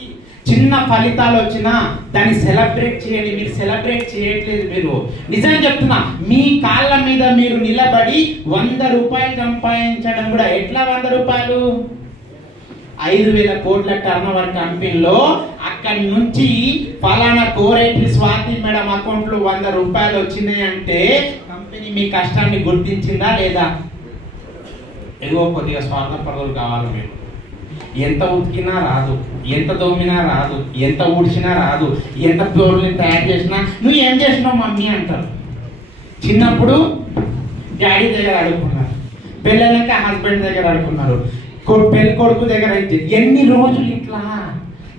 చిన్న ఫలితాలు వచ్చినా దాన్ని సెలబ్రేట్ చేయండి. మీరు సెలబ్రేట్ చేయట్లేదు. మీరు నిజం చెప్తున్నా, మీ కాళ్ళ మీద మీరు నిలబడి 100 రూపాయలు సంపాదించడం కూడా ఎట్లా? 100 రూపాయలు 5,000 కోట్ల టర్న్ ఓవర్ కంపెనీలో అక్కడి నుంచి ఫలానా కోరేటి స్వాతి మేడం అకౌంట్ లో 100 రూపాయలు వచ్చినాయి అంటే కంపెనీ మీ కష్టాన్ని గుర్తించిందా లేదా? ఏదో కొద్దిగా స్వార్థపరులు కావాలి. మీరు ఎంత ఉతికినా రాదు, ఎంత దోమినా రాదు, ఎంత ఊడ్చినా రాదు, ఎంత ప్యూర్ని తయారు చేసినా నువ్వు ఏం చేసినావు మమ్మీ అంటారు. చిన్నప్పుడు డాడీ దగ్గర అడుగుకున్నారు, పెళ్ళైనాక హస్బెండ్ దగ్గర అడుగుకున్నారు, పెళ్లి కొడుకు దగ్గర అయితే ఎన్ని రోజులు ఇట్లా,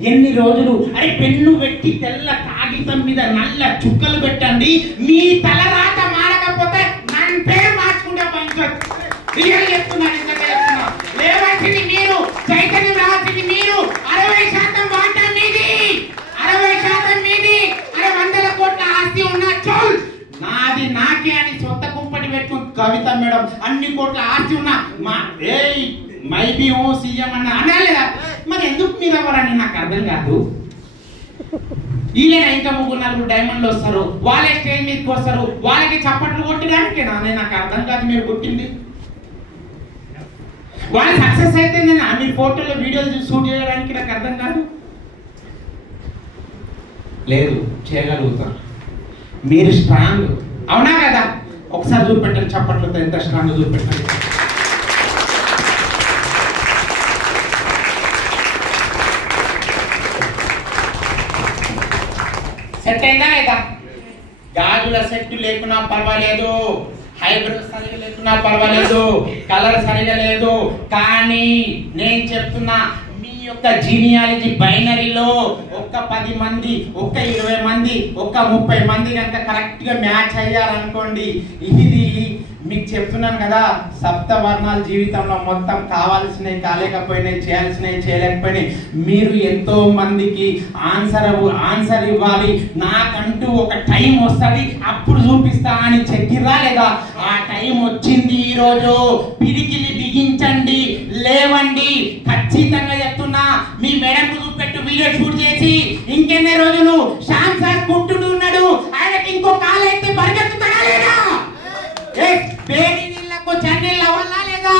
ఎన్ని రోజులు? అరే పెన్ను పెట్టి తెల్ల కాగితం మీద నల్ల చుక్కలు పెట్టండి, మీ తల రాత మారకపోతే నన్ను పేరు మార్చుకుంటే పంచొచ్చు. రియల్ చెప్తున్నా, లేవాల్సింది మీరు, చైతన్యం రావాల్సింది మీరు. 60% వాటా మీది, 60% మీది. అరే 100 కోట్ల ఆస్తి ఉన్న చోల్ నాది, నాకే ఉండడం, అన్ని కోట్ల ఆస్తి ఉన్న మైబీ సీఎం అన్నా లేదా? మరి ఎందుకు మీరు అవ్వరని నాకు అర్థం కాదు. వీళ్ళైనా ఇంకా 3-4 డైమండ్లు వస్తారు, వాళ్ళే స్టేజ్ మీదకి వస్తారు, వాళ్ళకి చప్పట్లు కొట్టడానికేనా? నాకు అర్థం కాదు మీరు కొట్టింది. వాళ్ళు సక్సెస్ అయితే మీ ఫోటోలో వీడియోలు షూట్ చేయడానికి నాకు అర్థం కాదు. లేదు, చేయగలుగుతారు. మీరు స్ట్రాంగ్, అవునా కదా? ఒకసారి చూపెట్టండి చప్పట్లతో, ఎంత స్ట్రాంగ్ చూపెట్టండి. సెట్ అయిందా లేదా? గాజుల సెట్ లేకున్నా పర్వాలేదు, హైబ్రిడ్ సరిగా లేకున్నా పర్వాలేదు, కలర్ సరిగా లేదు, కానీ నేను చెప్తున్నా మీ యొక్క జీనియాలజీ బైనరీలో ఒక్క 10 మంది, ఒక్క 20 మంది, ఒక్క 30 మంది కనుక కరెక్ట్ గా మ్యాచ్ అయ్యారనుకోండి, ఇది మీకు చెప్తున్నాను కదా, సప్తవర్ణాల జీవితంలో మొత్తం కావాల్సినవి కాలేకపోయినాయి, చేయాల్సినవి చేయలేకపోయినాయి. మీరు ఎంతో మందికి ఆన్సర్ ఇవ్వాలి. నాకంటూ ఒక టైం వస్తుంది, అప్పుడు చూపిస్తా అని చెప్పిరా లేదా? ఆ టైం వచ్చింది. ఈరోజు పిడికిలి బిగించండి, లేవండి. ఖచ్చితంగా చెప్తున్నా, మీ మేడంకు చూపెట్టు వీడియో షూట్ చేసి ఇంకెన్ని రోజులు శ్యామ్ సార్ కుంటుడు ఉన్నాడు, ఆయనకి ఇంకో కాలు అయితే పరిగెత్తుతాడా లేదా? వేడి నీళ్ళకు చన్నీళ్ళు అవ్వాలా లేదా?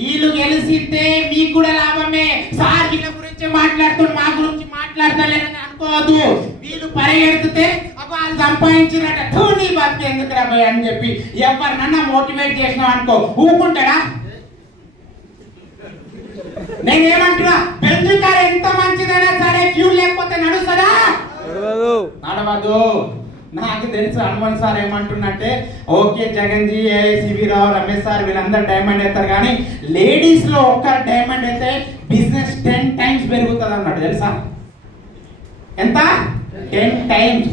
వీళ్ళు గెలిచితే మీకు కూడా లాభమే. సార్ వీళ్ళ గురించి మాట్లాడుతున్నారు, మా గురించి మాట్లాడతలేదని అనుకోవద్దు. వీళ్ళు పరిగెడితే వాళ్ళు సంపాదించినట్టు నీ బతికి ఎందుకు రాబోయే అని చెప్పి ఎవరినన్నా మోటివేట్ చేసినావు అనుకో, ఊరుకుంటాడా? నేనేమంటున్నా, బెంజుకారు ఎంత మంచిదైనా సరే ఫ్యూల్ లేకపోతే నడుస్తుందా? నడవదు. నాకు తెలుసు హనుమాన్ సార్ ఏమంటున్నట్టే, ఓకే జగన్ జీ, సివి రావు, రమేష్ సార్ వీళ్ళందరూ డైమండ్ అవుతారు, కానీ లేడీస్ లో ఒక్కరు డైమండ్ అయితే బిజినెస్ 10 times పెరుగుతుంది అన్నట్టు. తెలుసా ఎంత? 10 times.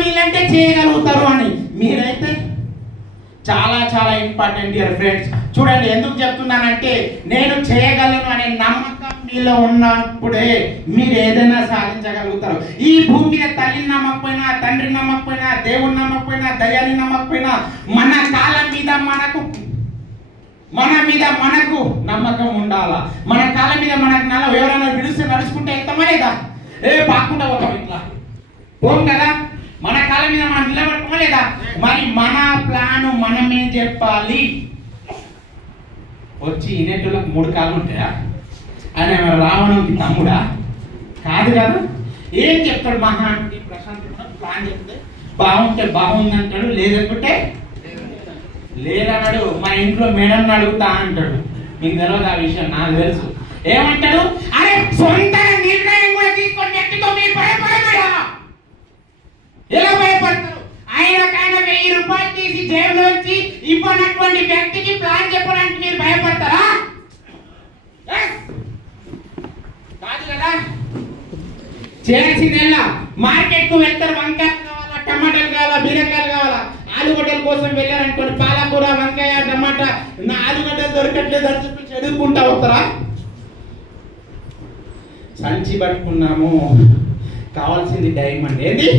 వీళ్ళంటే చేయగలుగుతారు అని. మీరైతే చాలా చాలా ఇంపార్టెంట్ డియర్ ఫ్రెండ్స్. చూడండి, ఎందుకు చెప్తున్నానంటే, నేను చేయగలను అనే నమ్మకం మీలో ఉన్నప్పుడే మీరు ఏదైనా సాధించగలుగుతారు. ఈ భూమి మీద తల్లిని నమ్మకపోయినా, తండ్రిని నమ్మకపోయినా, దేవుని నమ్మకపోయినా, దయాన్ని నమ్మకపోయినా, మన కాలం మీద మనకు నమ్మకం ఉండాలా. మన కాలం మీద మనకు ఎవరైనా విడిస్తే నడుచుకుంటే వెళ్తామా లేదా? పాకుండా పోతాం, ఇట్లా పోం కదా. మన కాలం మీద మనం నిలబడతామా లేదా? మరి మన ప్లాన్ మనమే చెప్పాలి. వచ్చి ఇనేటులకు 3 కాళ్ళు ఉంటాయా? ఆయన రావణునికి తమ్ముడా? కాదు కదా. ఏం చెప్తాడు? మహాంతి ప్రశాంత్ ప్లాన్ చెప్తే బాగుంటే బాగుంది అంటాడు, లేదనుకుంటే లేదన్నాడు. మా ఇంట్లో మేడం అడుగుతా అంటాడు. మీకు తెలియదు ఆ విషయం, నాకు తెలుసు. ఏమంటాడు? అరే సొంత నిర్ణయం కూడా తీసుకొని వ్యక్తితో మీరు భయపడతారా? ఎలా భయపడతారు? ఆయనకైనా 1000 రూపాయలు తీసి జేబులోంచి ఇవ్వనటువంటి వ్యక్తికి ప్లాన్ చెప్పడానికి మీరు భయపడతారా? కాదు కదా. చేయాల్సిందేలా, మార్కెట్ కు వెళ్తారు, వంకాయలు కావాలా, టమాటాలు కావాలా, బీరకాయలు కావాలా, ఆలుగడ్డల కోసం వెళ్ళారనుకోండి, పాలకూర, వంకాయ, టమాటా, ఆలుగడ్డలు దొరకట్లేదు అని చెప్పి చదువుకుంటా వస్తారా? సంచి పట్టుకున్నాము, కావాల్సింది డైమండ్. ఏంది?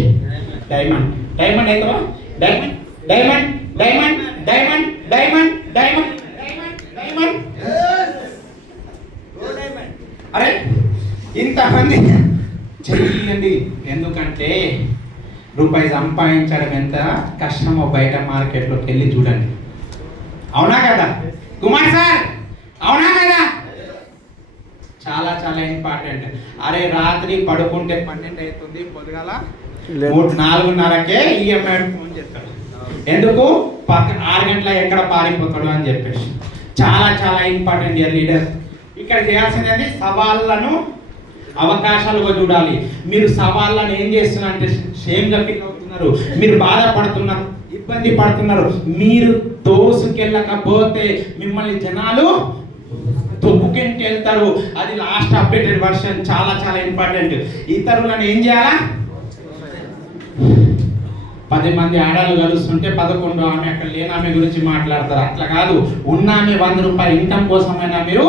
డైమండ్. డైమండ్ అవుతావా? Diamond diamond diamond diamond diamond diamond diamond. అరే ఇంతమంది చెయ్యండి. ఎందుకంటే రూపాయి సంపాదించడం ఎంత కష్టమో బయట మార్కెట్లోకి వెళ్ళి చూడండి. అవునా కదా కుమార్ సార్? అవునా కదా? చాలా చాలా ఇంపార్టెంట్. అరే రాత్రి పడుకుంటే 12 అవుతుంది, పొద్దుగాల 4:30కే ఈఎంఐ ఫోన్ చేస్తాడు. ఎందుకు? 6 గంటల ఎక్కడ పారిపోతాడు అని చెప్పేసి. చాలా చాలా ఇంపార్టెంట్ లీడర్. ఇక్కడ చేయాల్సింది సవాళ్ళను అవకాశాలుగా చూడాలి. మీరు సవాళ్ళను ఏం చేస్తున్నారంటే షేమ్గా ఫీల్ అవుతున్నారు, మీరు బాధపడుతున్నారు, ఇబ్బంది పడుతున్నారు. మీరు తోసుకెళ్ళకపోతే మిమ్మల్ని జనాలు తొక్కుకెంటి వెళ్తారు. అది లాస్ట్ అప్డేటెడ్ వర్షన్. చాలా చాలా ఇంపార్టెంట్. ఇతరులను ఏం చేయాలా? 10 మంది ఆడాలు కలుస్తుంటే 11 ఆమె అక్కడ లేని ఆమె గురించి మాట్లాడతారు. అట్లా కాదు, ఉన్న ఆమె 100 రూపాయలు ఇన్కమ్ కోసమైనా మీరు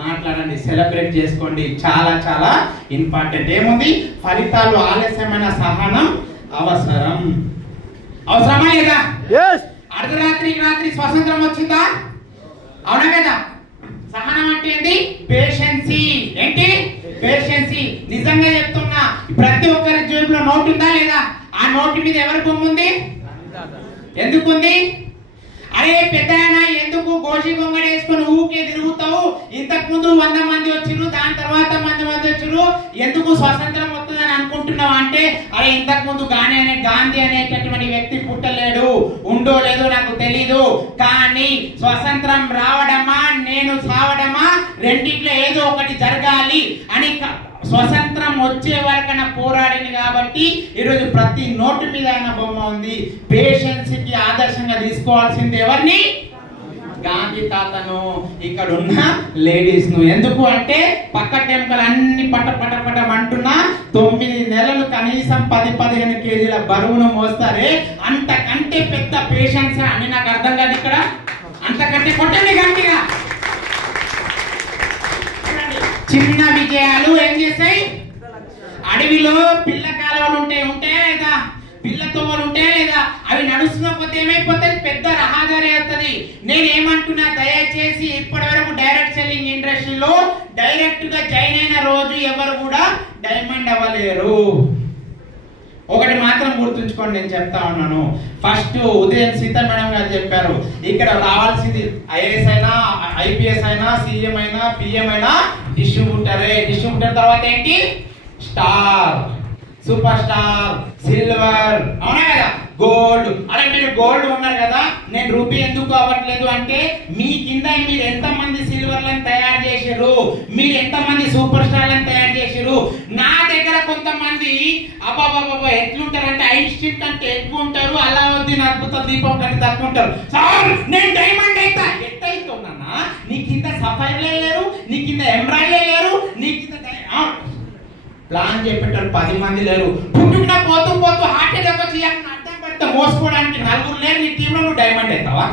మాట్లాడండి, సెలబ్రేట్ చేసుకోండి. చాలా చాలా ఇంపార్టెంట్. ఏముంది? ఫలితాలు ఆలస్యమైన సహనం అవసరం. అవసరమా లేదా? అర్ధరాత్రికి రాత్రి స్వతంత్రం వచ్చిందా? అవునా కదా? సహనం అంటే ఏంటి? పేషెన్సీ. ఏంటి? పేషెన్సీ. నిజంగా చెప్తున్నా, ప్రతి ఒక్కరి జేబులో నోటు ఉందా లేదా? ఆ నోటు మీద ఎవరి బొమ్మ ఉంది? ఎందుకుంది? అరే పెద్ద ఎందుకు గోషి గొంగడ వేసుకొని ఊకే తిరుగుతావు? ఇంతకు ముందు 100 మంది వచ్చిర్రు, దాని తర్వాత మంది వచ్చిర్రు, ఎందుకు స్వతంత్రం వస్తుందని అనుకుంటున్నావు అంటే, అరే ఇంతకు ముందు గాంధీ అనేటటువంటి వ్యక్తి పుట్టలేడు, ఉండో లేదో నాకు తెలీదు, కానీ స్వతంత్రం రావడమా నేను సావడమా రెండిట్లో ఏదో ఒకటి జరగాలి అని స్వతంత్రం వచ్చే వరకైనా పోరాడింది కాబట్టి ఈరోజు ప్రతి నోటు మీద ఆయన బొమ్మ ఉంది. పేషెన్సీకి ఆదర్శంగా తీసుకోవాల్సింది ఎవరిని? గాంధీ తాతను, ఇక్కడ ఉన్న లేడీస్ ను. ఎందుకు అంటే పక్క టెంకలు అన్ని పటపటపటమంటున్నా 9 నెలలు కనీసం 10-15 కేజీల బరువును మోస్తారే, అంతకంటే పెద్ద పేషెన్స్ అని నాకు అర్థం కాదు. ఇక్కడ అంతకంటే కొట్టండి గట్టిగా. చిన్న విజయాలు ఏం చేస్తాయి? అడవిలో పిల్ల కాలువలు ఉంటాయా లేదా? పిల్ల తోవలు ఉంటాయా లేదా? అవి నడుస్తున్న కొద్ది ఏమైపోతాయి? పెద్ద రహదారి అవుతుంది. నేనేమంటున్నా, దయచేసి ఇప్పటి వరకు డైరెక్ట్ సెల్లింగ్ ఇండస్ట్రీలో డైరెక్ట్ గా జాయిన్ అయిన రోజు ఎవరు కూడా డైమండ్ అవ్వలేరు. ఒకటి మాత్రం గుర్తుంచుకోండి, నేను చెప్తా ఉన్నాను. ఫస్ట్ ఉదయం సీత మేడం గారు చెప్పారు, ఇక్కడ రావాల్సింది ఐఏఎస్ అయినా, ఐపీఎస్ అయినా, సీఎం అయినా, పిఎం అయినా డిస్ట్రిబ్యూటరే. డిస్ట్రిబ్యూటర్ తర్వాత ఏంటి? స్టార్, సూపర్ స్టార్, సిల్వర్, అవునా కదా? గోల్డ్. అరే మీరు గోల్డ్ ఉన్నారు కదా, నేను రూపీ ఎందుకు అవ్వట్లేదు అంటే, మీ కింద మీరు ఎంతమంది సిల్వర్లను తయారు చేసారు, మీరు ఎంతమంది సూపర్ స్టార్లను తయారు చేసారు. నా దగ్గర కొంతమంది అబ్బాబాబా ఎట్లుంటారంటే ఐన్స్టీన్ కంటే ఎక్కువ ఉంటారు, అలావుద్దీన్ అద్భుత దీపం కంటే తక్కువ ఉంటారు. సార్ నేను డైమండ్ అవుతా. ఎట్టయితున్నా? నీ కింద సఫైర్లే లేరు, నీ కింద ఎంబ్రాయిడరీ లేరు, నీ కింద ప్లాన్ చెప్పేటారు 10 మంది లేరు. పుట్టుకున్న పోతూ హార్ట్ అటాక్ వచ్చి అర్థం పెడితే మోసుకోవడానికి 4 లేరు. నీ టీంలో నువ్వు డైమండ్ అవుతావా?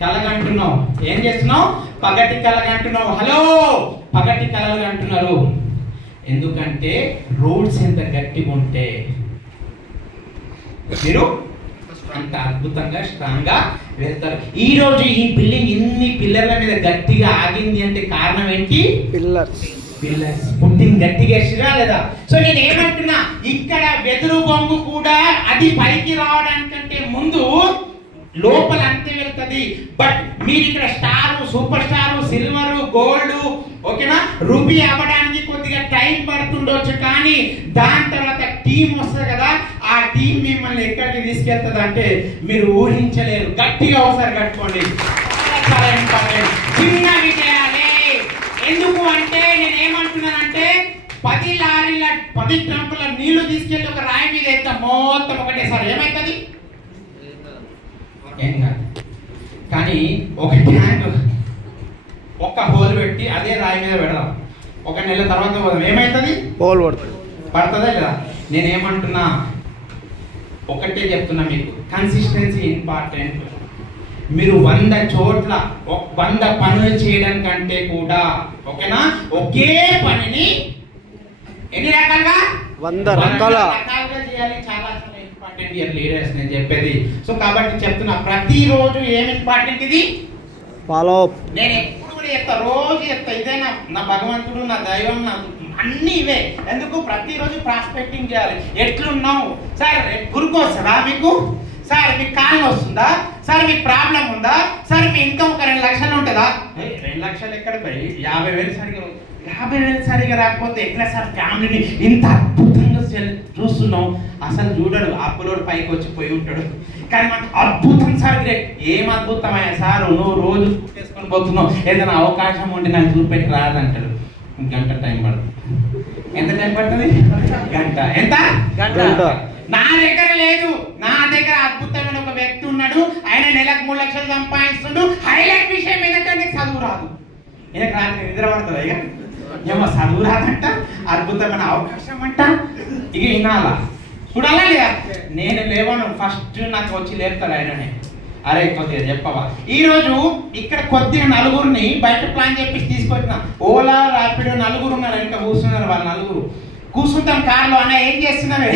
కలగంటున్నావు. ఏం చేస్తున్నావు? పగటి కలగంటున్నావు. హలో, పగటి కలలు అంటున్నారు. ఎందుకంటే రోడ్స్ ఎంత గట్టిగా ఉంటే మీరు అంత అద్భుతంగా స్ట్రాంగ్ గా వెళ్తారు. ఈ రోజు ఈ బిల్డింగ్ ఇన్ని పిల్లర్ల మీద గట్టిగా ఆగింది అంటే కారణం ఏంటి? పిల్లర్స్. పుట్టింగ్ గట్టిగా వేసిరా లేదా? సో నేను ఏమంటున్నా, ఇక్కడ వెదురు బొంగు కూడా అది పైకి రావడానికంటే ముందు లోపల అంతే వెళ్తుంది. బట్ మీరు ఇక్కడ star, super star, silver, gold, ఓకేనా, రూపీ అవ్వడానికి కొద్దిగా టైం పడుతుండొచ్చు, కానీ దాని తర్వాత టీం వస్తుంది కదా, ఆ టీం మిమ్మల్ని ఎక్కడికి తీసుకెళ్తుంది అంటే మీరు ఊహించలేరు. గట్టిగా ఒకసారి కట్టుకోండి. చాలా ఇంపార్టెంట్. చిన్న విజయాలే. ఎందుకు అంటే నేనేమంటున్నానంటే 10 లారీల 10 ట్రంపుల నీళ్లు తీసుకెళ్లి ఒక రాయి మీద వేస్తే మొత్తం ఒకటేసారి ఏమైతుంది? ఏం కాదు. కానీ ఒక ట్యాంక్ ఒక్క హోల్ పెట్టి అదే రాయి మీద పెడదాం, 1 నెల తర్వాత పోదాం, ఏమైతుంది? హోల్ పడుతుందా లేదా? నేనేమంటున్నా, ఒకటే చెప్తున్నా మీకు, కన్సిస్టెన్సీ ఇంపార్టెంట్. మీరు 100 చోట్ల 100 పనులు చేయడం కంటే కూడా, ఓకేనా, ఒకే పనిని ఎన్ని రకాలుగా 100 రకాలుగా చేయాలి. చాలా చాలా ఇంపార్టెంట్ ఇయర్ లీడర్స్ నేను చెప్పేది. సో కాబట్టి చెప్తున్నా, ప్రతిరోజు ఏం ఇంపార్టెంట్? ఇది ఫాలో అప్. నేను ఎప్పుడు కూడా చెప్తా, రోజు చెప్తా, ఇదే నా భగవంతుడు, నా దైవం, నా అన్ని ఇవే. ఎందుకు? ప్రతిరోజు ప్రాస్పెక్టింగ్ చేయాలి. ఎట్లున్నావు సార్? గురుకోసరా మీకు? సార్ మీకు కాళ్ళు వస్తుందా? సార్ మీకు ప్రాబ్లం ఉందా? సార్ మీ ఇన్కమ్ ఒక 2 లక్షలు ఉంటుందా? 2 లక్షలు ఎక్కడ పోయి 50,000 సరిగా 50,000 సరిగా రాకపోతే ఎట్లా సార్ ఫ్యామిలీని ఇంత అద్భుతంగా చూస్తున్నాం? అసలు చూడడు, అప్పులోడు పైకి వచ్చి పోయి ఉంటాడు, కానీ మనకు అద్భుతం సార్. గ్రేట్. ఏం అద్భుతమయ్యా సార్? నువ్వు రోజు చేసుకొని పోతున్నావు, ఏదైనా అవకాశం ఉంటే నాకు చూపెట్టి రాదంటాడు. గంట టైం పడుతుంది. ఎంత టైం పడుతుంది? గంట. ఎంత? గంట. నా దగ్గర లేదు. నా దగ్గర అద్భుతమైన ఒక వ్యక్తి ఉన్నాడు, ఆయన నెలకు 3 లక్షలు సంపాదిస్తుండు. హైలైట్ విషయం ఏంటంటే నీకు చదువు రాదు. ఏం రాత్రి నిద్ర పడుతుందా? ఇక ఏమో చదువు రాదంట, అద్భుతమైన అవకాశం అంట. ఇక వినాలా, చూడాలా లేదా? నేను లేవను, ఫస్ట్ నాకు వచ్చి లేపుతాడు ఆయననే. అరే కొద్దిగా చెప్పవా? ఈ రోజు ఇక్కడ కొద్దిగా 4గురిని బయట ప్లాన్ చెప్పి తీసుకొచ్చిన. ఓలా, ర్యాపిడో 4గురు ఉన్నారు, ఇంకా కూర్చున్నారు. వాళ్ళు 4గురు కూర్చుంటాం కార్లో. అన్న ఏం చేస్తున్నావే?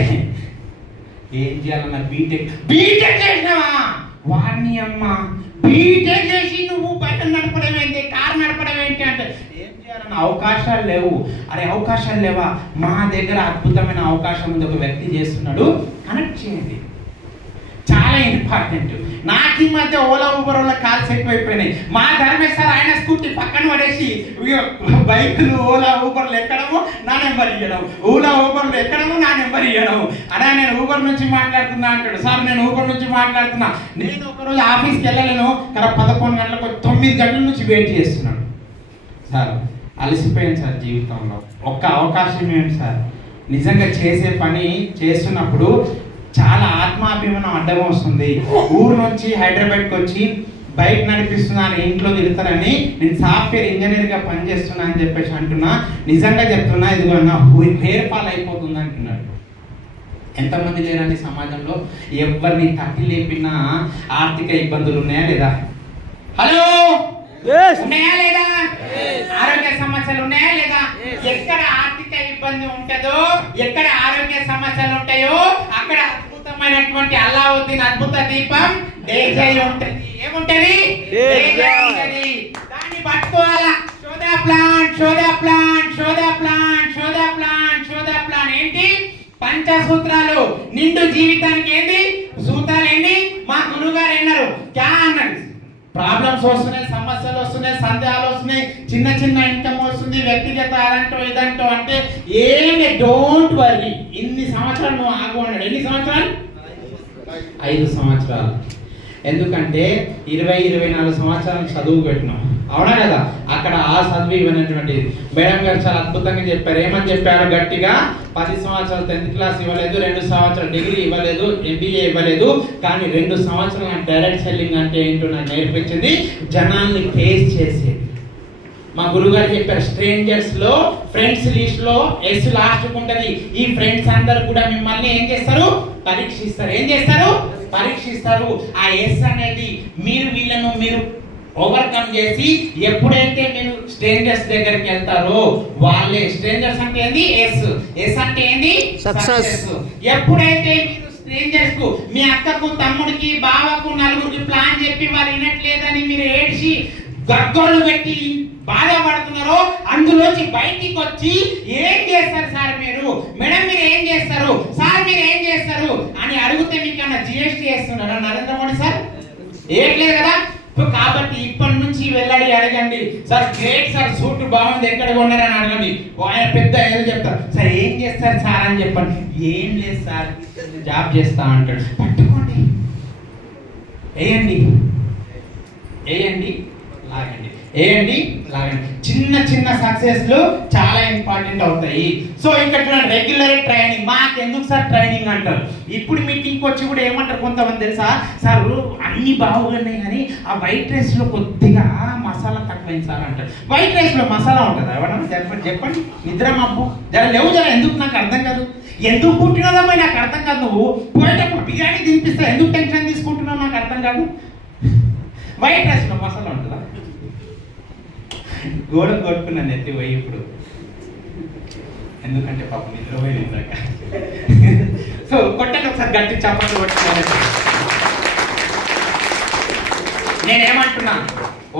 ఏం చేయాలన్నా? బీటెక్ చేసినావా? వారిని అమ్మ బీటెక్ చేసి నువ్వు బయట నడపడం ఏంటి, కారు నడపడం ఏంటి అంటే ఏం చేయాలన్న అవకాశాలు లేవు. అరే అవకాశాలు లేవా, మా దగ్గర అద్భుతమైన అవకాశం ఉంది, ఒక వ్యక్తి చేస్తున్నాడు, కనెక్ట్ చేయండి. చాలా ఇంపార్టెంట్. నాకు ఈ మధ్య ఓలా ఊబర్ వల్ల కాల్స్ ఎక్కువైపోయినాయి. మా ధర్మేష్ సార్ ఆయన స్కూటీ పక్కన పడేసి బైకులు ఓలా ఊబర్లు ఎక్కడము నా నెంబర్ ఇవ్వడం, ఓలా ఊబర్లు ఎక్కడము నా నెంబర్ ఇవ్వడం. అలా నేను ఊబర్ నుంచి మాట్లాడుతున్నా అంటాడు. సార్ నేను ఊబర్ నుంచి మాట్లాడుతున్నా, నేను ఒకరోజు ఆఫీస్కి వెళ్ళలేను, కరెక్ట్ 11 గంటలకు 9 గంటల నుంచి వెయిట్ చేస్తున్నాడు. సార్ అలసిపోయాను సార్ జీవితంలో, ఒక్క అవకాశం ఏంటి సార్, నిజంగా చేసే పని చేస్తున్నప్పుడు చాలా ఆత్మాభిమానం అడ్డం వస్తుంది. ఊరు నుంచి హైదరాబాద్కి వచ్చి బైక్ నడిపిస్తున్నాను, ఇంట్లో తిడతారని, నేను సాఫ్ట్వేర్ ఇంజనీర్గా పనిచేస్తున్నా అని చెప్పేసి అంటున్నా. నిజంగా చెప్తున్నా, ఇదిగో నా హెయిర్ ఫాల్ అయిపోతుంది అంటున్నాడు. ఎంతమంది లేరండి సమాజంలో, ఎవరిని తట్టి లేపినా ఆర్థిక ఇబ్బందులు ఉన్నాయా లేదా? హలో ఉన్నాయా లేదా? ఆరోగ్య సమస్యలు ఉన్నాయా లేదా? ఎక్కడ ఆర్థిక ఇబ్బంది ఉంటుందో, ఎక్కడ ఆరోగ్య సమస్యలు ఉంటాయో అక్కడ అద్భుతమైనటువంటి అల్లావుద్దీన్ అద్భుత దీపం డేజై ఉంటుంది. ఏముంటది? డేజై ఉంటది. దాన్ని పట్టుకోవాలా. Show the plan, show the plan, show the plan, show the plan, show the plan ఏంటి? పంచసూత్రాలు. నిండు జీవితానికి ఏంటి సూత్రాలు? ఏంటి? మా గురువు గారు అన్నారు, క్యా అన్నాడు, ప్రాబ్లమ్స్ వస్తున్నాయి, సమస్యలు వస్తున్నాయి, సందేహాలు వస్తున్నాయి, చిన్న చిన్న ఇన్కమ్ వస్తుంది, వ్యక్తిగత అదంటో ఇదంటో అంటే ఏమి డోంట్ వర్రీ, ఇన్ని సంవత్సరాలు నువ్వు ఆగు అన్నాడు. ఎన్ని సంవత్సరాలు? 5 సంవత్సరాలు. ఎందుకంటే 20-24 సంవత్సరాలు చదువు పెట్టినాం, అవునా కదా? అక్కడ ఆ చదువు ఇవ్వనటువంటి మేడం గారు చాలా అద్భుతంగా చెప్పారు. ఏమని చెప్పారు? గట్టిగా 10 సంవత్సరాలు 10th క్లాస్ ఇవ్వలేదు, 2 సంవత్సరాలు డిగ్రీ ఇవ్వలేదు, MBA ఇవ్వలేదు, కానీ 2 సంవత్సరాలు డైరెక్ట్ సెల్లింగ్ అంటే ఏంటో నాకు నేర్పించింది, జనాల్ని ఫేస్ చేసేది. మా గురుగారు చెప్పారు, స్ట్రేంజర్స్ లో ఫ్రెండ్స్ లిస్ట్ లో ఎస్ లాస్ట్ ఉంటది. ఈ ఫ్రెండ్స్ అందరు కూడా మిమ్మల్ని ఏం చేస్తారు? పరీక్షిస్తారు. ఏం చేస్తారు? పరీక్షిస్తారు. ఆ ఎస్ అనేది మీరు వీళ్ళను మీరు ఓవర్కమ్ చేసి ఎప్పుడైతే మీరు స్ట్రేంజర్స్ దగ్గరికి వెళ్తారో వాళ్ళే స్ట్రేంజర్స్ అంటే ఏంది? ఎస్. ఎస్ అంటే ఏంది? సక్సెస్. ఎప్పుడైతే మీరు స్ట్రేంజర్స్ కు, మీ అక్కకు, తమ్ముడికి, బావకు, నలుగురికి ప్లాన్ చెప్పి వాళ్ళు వినట్లేదని మీరు ఏడ్చి గగ్గోలు పెట్టి బాధపడుతున్నారో అందులోంచి బయటికి వచ్చి ఏం చేస్తారు సార్ మీరు, మేడం మీరు ఏం చేస్తారు, సార్ మీరు ఏం చేస్తారు అని అడిగితే మీకు అన్న జిఎస్టీ వేస్తున్నారా నరేంద్ర మోడీ సార్? ఏట్లేదు కదా. కాబట్టి ఇప్పటి నుంచి వెళ్ళడి అడగండి, సార్ గ్రేట్ సార్ సూట్ బాగుంది ఎక్కడ కొన్నారని అడగండి. ఆయన పెద్ద ఏదో చెప్తారు, సార్ ఏం చేస్తారు సార్ అని చెప్పండి. ఏం లేదు సార్ జాబ్ చేస్తా అంటాడు. పట్టుకోండి, వేయండి, వేయండి, లాగండి, వేయండి, లాగండి. చిన్న చిన్న సక్సెస్లు చాలా ఇంపార్టెంట్ అవుతాయి. సో ఇక్కడ రెగ్యులర్ ట్రైనింగ్. మాకు ఎందుకు సార్ ట్రైనింగ్ అంటారు? ఇప్పుడు మీటింగ్కి వచ్చి కూడా ఏమంటారు కొంతమంది తెలుసా, సార్ అన్ని బాగున్నాయి కానీ ఆ వైట్ రైస్ లో కొద్దిగా మసాలా తక్కువైంది సార్ అంటారు. వైట్ రైస్ లో మసాలా ఉంటుందా? ఎవరన్నా చెప్పండి. నిద్ర మబ్బు జర లేవు, జర ఎందుకు నాకు అర్థం కాదు. ఎందుకు పుట్టినదో నాకు అర్థం కాదు. నువ్వు పోయేటప్పుడు బిర్యానీ తినిపిస్తా ఎందుకు టెన్షన్ తీసుకుంటున్నావు నాకు అర్థం కాదు. వైట్ రైస్ లో మసాలా ఉంటుందా? గోడ కొట్టుకున్నాను ఎత్తి పోయి ఇప్పుడు, ఎందుకంటే పాపం నిద్రపోయి నిద్రక. సో కొట్టండి ఒకసారి గట్టి చప్పట్లు కొట్టుకున్నాను. నేనేమంటున్నా,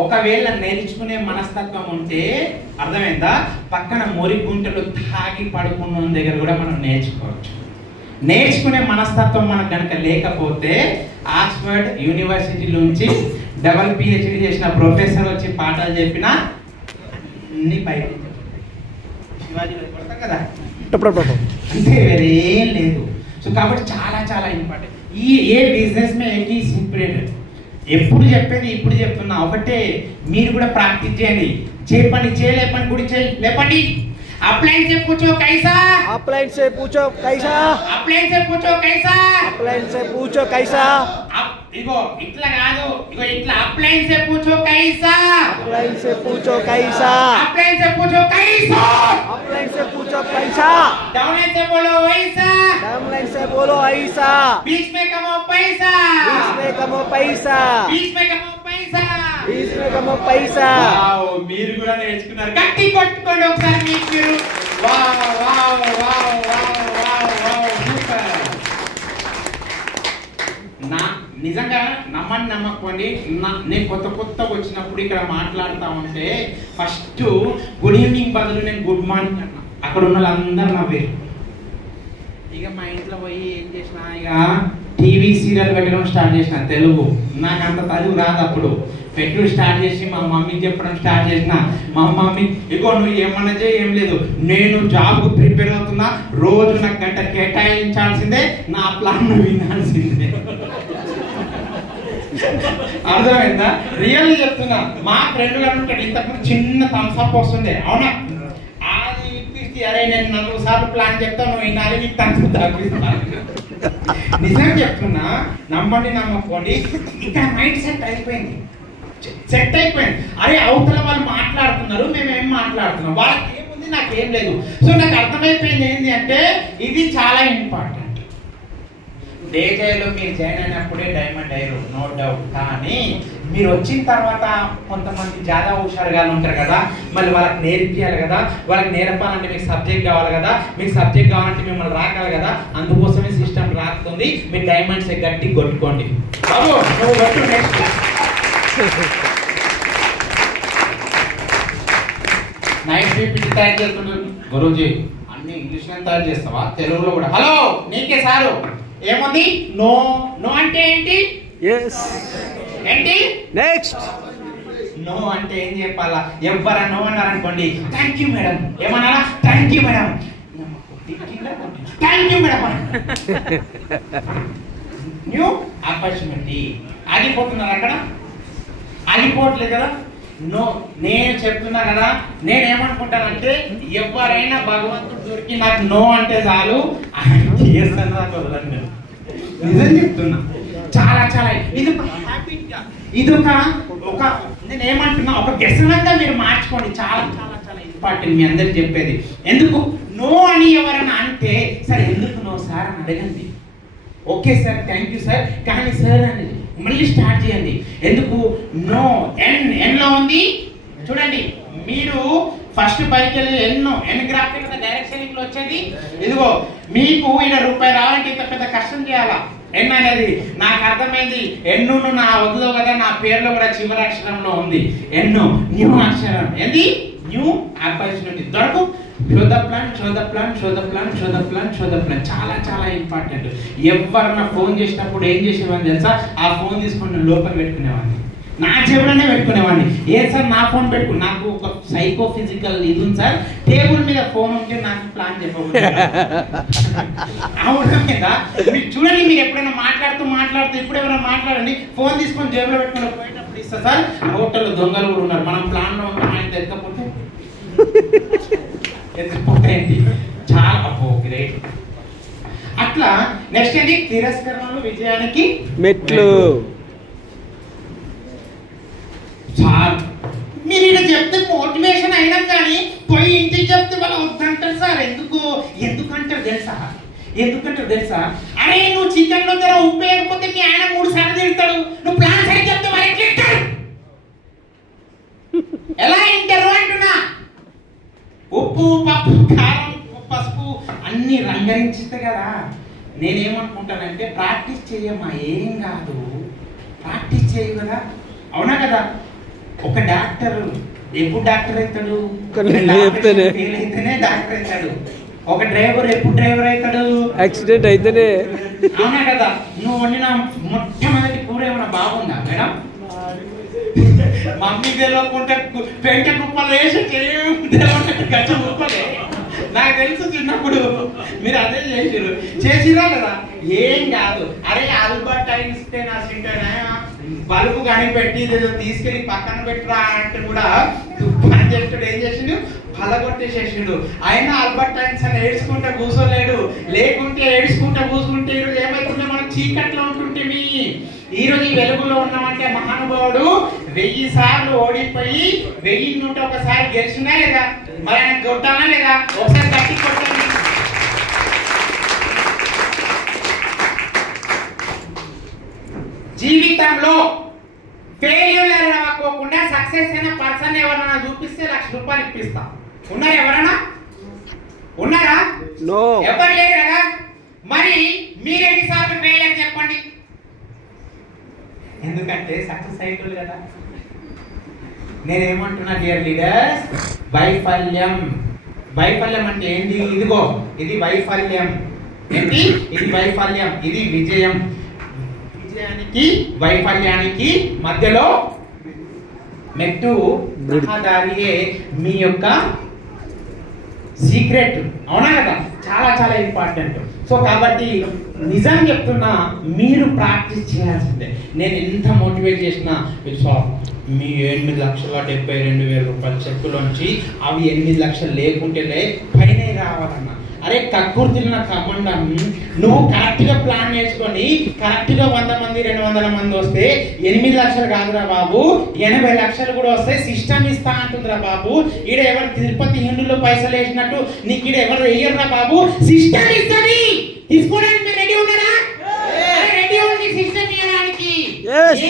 ఒకవేళ నేర్చుకునే మనస్తత్వం ఉంటే అర్థమైందా, పక్కన మొరి గుంటలు తాగి పడుకున్న దగ్గర కూడా మనం నేర్చుకోవచ్చు. నేర్చుకునే మనస్తత్వం మనకు కనుక లేకపోతే ఆక్స్ఫర్డ్ యూనివర్సిటీ నుంచి డబల్ PhD చేసిన ప్రొఫెసర్ వచ్చి పాఠాలు చెప్పినా అన్ని బయట కొడతాం కదా, అంతే, వేరేం లేదు. సో కాబట్టి చాలా చాలా ఇంపార్టెంట్. ఏ బిజినెస్ మే ఏంటి ఇంపార్టెంట్. ఎప్పుడు చెప్పేది ఇప్పుడు చెప్తున్నా, ఒకటే మీరు కూడా ప్రాక్టీస్ చేయండి. చెప్పండి, చేయలేపండి, గుడి చేయి లేపండి. अपलाइन से पूछो कैसा, अपलाइन से पूछो कैसा, अपलाइन से पूछो कैसा, अपलाइन से पूछो कैसा. इगो इट्ला कादु, इगो इट्ला अपलाइन से पूछो कैसा, अपलाइन से पूछो कैसा, अपलाइन से पूछो कैसा, अपलाइन से पूछो कैसा. डाउनलाइन से बोलो ऐसा, डाउनलाइन से बोलो ऐसा. बीच में कमाओ पैसा, बीच में कमाओ पैसा, बीच में कमाओ पैसा, बीच में कमाओ पैसा. వావ్, మీరు కూడా నేర్చుకున్నారు. గట్టి కొట్టుకోండి ఒకసారి మీరు. Wow wow wow wow wow wow super. నా నిజంగా నమ్మ నమ్మని నమ్మకండి. నేను కొత్తగా వచ్చినప్పుడు ఇక్కడ మాట్లాడుతూ ఉంటే ఫస్ట్ గుడ్ ఈవినింగ్ బదులు నేను గుడ్ మార్నింగ్ అన్నా. అక్కడ ఉన్న వాళ్ళందరూ నవ్వేరు. ఇక మా ఇంట్లో పోయి ఏం చేసిన, ఇక టీవీ సీరియల్ పెట్టడం స్టార్ట్ చేసిన. తెలుగు నాకు అంత తెలుగు రాదు అప్పుడు. పెట్టు స్టార్ట్ చేసి మా మమ్మీకి చెప్పడం స్టార్ట్ చేసిన. మా మమ్మీ ఇగో నువ్వు ఏమన్నా చేయి, ఏం లేదు, నేను జాబ్కు ప్రిపేర్ అవుతున్నా, రోజు నాకు గంట కేటాయించాల్సిందే, నా ప్లాన్ నువ్వు వినాల్సిందే. అర్థమైందా? రియల్లీ చెప్తున్నా. మా ఫ్రెండ్ గారు ఉంటాడు, ఇంతకుముందు చిన్న థమ్స్అప్ వస్తుండే, అవునా? అది ఇప్పిస్తే అరే నేను 4 సార్లు ప్లాన్ చెప్తాను, నువ్వు వినాలి, నీకు థమ్స్అప్ తగ్గిస్తాను. నిజం చెప్తున్నా, నమ్మండి నమ్మకండి. ఇక్కడ మైండ్ సెట్ అయిపోయింది. అరే అవతల వాళ్ళు మాట్లాడుతున్నారు, మేమేం మాట్లాడుతున్నాం, వాళ్ళకి ఏముంది నాకేం లేదు. సో నాకు అర్థమైపోయింది ఏంటి అంటే ఇది చాలా ఇంపార్టెంట్. డేజేలో మీరు జాయిన్ అయినప్పుడే డైమండ్ అయ్యారు, నో డౌట్. కానీ మీరు వచ్చిన తర్వాత కొంతమంది జాదా హుషారుగా ఉంటారు కదా, మళ్ళీ వాళ్ళకి నేర్పించాలి కదా. వాళ్ళకి నేర్పాలంటే మీకు సబ్జెక్ట్ కావాలి కదా, మీకు సబ్జెక్ట్ కావాలంటే మిమ్మల్ని రాకాలి కదా. అందుకోసమే సిస్టమ్ రాస్తుంది. మీరు డైమండ్స్ గట్టి కొట్టుకోండి బాబు. నువ్వు కొట్టు. నెక్స్ట్ నైట్ పీపీటీ తయారు చేస్తుంటారు గురూజీ. అన్ని ఇంగ్లీష్ లో తయారు చేస్తావా, తెలుగులో కూడా? హలో నీకే సారు, ఏముంది? నో. నో అంటే ఏంటి? ఏంటి? నెక్స్ట్. నో అంటే ఏం చెప్పాలా? ఎవరా నో అన్నారు అనుకోండి, థ్యాంక్ యూ మేడం. ఏమన్నారా? Thank you madam. Thank you madam. New opportunity. ఆగిపోతున్నారు అక్కడ? ఆగిపోవట్లేదు కదా. నో, నేను చెప్తున్నా కదా, నేనేమనుకుంటానంటే ఎవరైనా భగవంతుడు దొరికి నాకు నో అంటే చాలు, చేస్తాను నాకు వదలండి. నిజం చెప్తున్నా. చాలా చాలా ఇది ఒక హ్యాబిట్ గా, ఇది ఒక నేను ఏమంటున్నా, ఒక వ్యసనంగా మీరు మార్చుకోండి. చాలా చాలా చాలా ఇంపార్టెంట్ మీ అందరికి చెప్పేది. ఎందుకు నో అని ఎవరైనా అంటే, సరే ఎందుకు నో సార్ అని అడగండి. Okay sir, thank you sir, కానీ సార్ అని మళ్ళీ స్టార్ట్ చేయండి. ఎందుకు నో? ఎన్లో ఉంది చూడండి. మీరు ఫస్ట్ పైకి వెళ్ళి ఎన్ గ్రాఫిక్ డైరెక్షన్ లో వచ్చేది ఇదిగో. మీకు ఈయన రూపాయి రావాలంటే ఇంత పెద్ద కష్టం చేయాలా? ఎన్ అనేది నాకు అర్థమైంది. ఎన్ను నా వద్దులో కదా, నా పేరులో కూడా చివరి అక్షరంలో ఉంది ఎన్ను. న్యూ అక్షరం ఏంది? New opportunity. దొరకు show the plan, show the plan, show the plan, show the plan, show the plan. చాలా చాలా ఇంపార్టెంట్. ఎవరన్నా ఫోన్ చేసినప్పుడు ఏం చేసేవాడిని తెలుసా? ఆ ఫోన్ తీసుకొని లోపల పెట్టుకునేవాడిని, నా చెవులోనే పెట్టుకునేవాడిని. ఏ సార్ నా ఫోన్ పెట్టుకు, నాకు ఒక సైకో ఫిజికల్ ఇది ఉంది సార్, టేబుల్ మీద ఫోన్ ఉంటే నాకు ప్లాన్ చెప్పకూడదు. అవునా కదా? మీరు చూడండి, మీరు ఎప్పుడైనా మాట్లాడుతూ ఇప్పుడు ఎవరైనా మాట్లాడండి, ఫోన్ తీసుకొని జేబులో పెట్టుకుని పోయేటప్పుడు ఇస్తా సార్. హోటల్లో దొంగలు కూడా ఉన్నారు, మనం ప్లాన్ లో ఉంటాం, ఆయన ఎత్తకపోతే ఎత్తిపోతాయండి. చాలా అబ్బో గ్రేట్. అట్లా నెక్స్ట్ ఏంటి? తిరస్కరణలు విజయానికి మెట్లు. మీరు ఇక్కడ చెప్తే మోటివేషన్ అయినా కానీ పోయి ఇంటికి చెప్తే వాళ్ళు వద్దంటారు సార్. ఎందుకంటారు తెలుసా? అరే నువ్వు చికెన్ లో జర ఉప్పు వేయకపోతే మీ ఆయన 3 సార్లు తిడతాడు, నువ్వు ప్లాన్ సరి చెప్తే మరి ఎట్లా ఎలా ఇంటారు అంటున్నా. ఉప్పు, పప్పు, కారం, పసుపు అన్ని రంగరించితే కదా. నేనేమనుకుంటానంటే ప్రాక్టీస్ చేయమ్మా, ఏం కాదు, ప్రాక్టీస్ చేయు కదా. అవునా కదా? ఒక డాక్టర్ ఎప్పుడు డాక్టర్ అవుతాడు? ఫెయిల్ అయితేనే డాక్టర్ అవుతాడు. ఒక డ్రైవర్ ఎప్పుడు డ్రైవర్ అవుతాడు? యాక్సిడెంట్ అయితేనే. అవునా కదా? నువ్వు వండిన మొట్టమొదటి కూర ఏమైనా బాగుందా మేడం? మమ్మీ తెలియకుంటే పెంట కుప్పలు వేసి గచ్చ కుప్పలే. నాకు తెలుసు చిన్నప్పుడు మీరు అదే చేసిరా కదా. ఏం కాదు. అరే ఆల్బర్ట్ ఐన్స్టైన్ అసంటేనా బల్బు కానీ పెట్టి తీసుకెళ్లి పక్కన పెట్టరా అంటే కూడా పని చేస్తాడు. ఏం చేసిండు? పలగొట్టేసేసిండు. అయినా ఆల్బర్ట్ ఐన్స్టైన్ ఏడ్చుకుంటే కూర్చోలేడు, లేకుంటే ఏడ్చుకుంటే కూర్చుంటే ఈరోజు ఏమైతుంటే మనం చీకట్లో ఉంటుంటే ఈ రోజు ఈ వెలుగులో ఉన్నామంటే మహానుభావుడు 1000 సార్లు ఓడిపోయి 1001 గెలిచినా లేదా? మరి ఆయన కొట్టాలా లేదా? ఒకసారి గట్టి కొట్టండి. జీవితంలో ఫెయిల్యూర్ అవ్వకుండా సక్సెస్ అయిన పర్సన్ ఎవరైనా చూపిస్తే 1,00,000 రూపాయలు ఇప్పిస్తా. ఉన్నారా ఎవరైనా? ఉన్నారా? ఎవరు లేరు కదా. మరి మీరు ఎన్నిసార్లు ఫెయిల్ అని చెప్పండి. ఎందుకంటే సక్సెస్ అయ్యేటోళ్ళు కదా. నేనేమంటున్నా డియర్ లీడర్స్, వైఫల్యం అంటే ఏంటి? ఇదిగో ఇది వైఫల్యం. ఏంటి ఇది? వైఫల్యం. ఇది విజయం. విజయానికి వైఫల్యానికి మధ్యలో మెట్టు రహదారియే మీ యొక్క సీక్రెట్. అవునా కదా? చాలా చాలా ఇంపార్టెంట్. సో కాబట్టి నిజం చెప్తున్నా, మీరు ప్రాక్టీస్ చేయాల్సిందే. నేను ఎంత మోటివేట్ చేసినా మీ 8,72,000 రూపాయల చెక్కులోంచి అవి 8 లక్షలు లేకుంటేనే పైనే రావాలన్నా. అరే కక్కుర్తిన కమండం, నువ్వు కరెక్ట్గా ప్లాన్ చేసుకొని కరెక్ట్గా 100 మంది 200 మంది వస్తే 8 లక్షలు కాదురా బాబు, 80 లక్షలు కూడా వస్తాయి. సిస్టమ్ ఇస్తా అంటుందిరా బాబు. ఈడ ఎవరు తిరుపతి హిందులో పైసలు వేసినట్టు నీకు ఈడ ఎవరు వేయరురా బాబు. సిస్టమ్ ఇస్తుంది. తీసుకోవడానికి మీరు రెడీ ఉన్నారా? రెడీ ఉంది సిస్టమ్ ఇవ్వడానికి.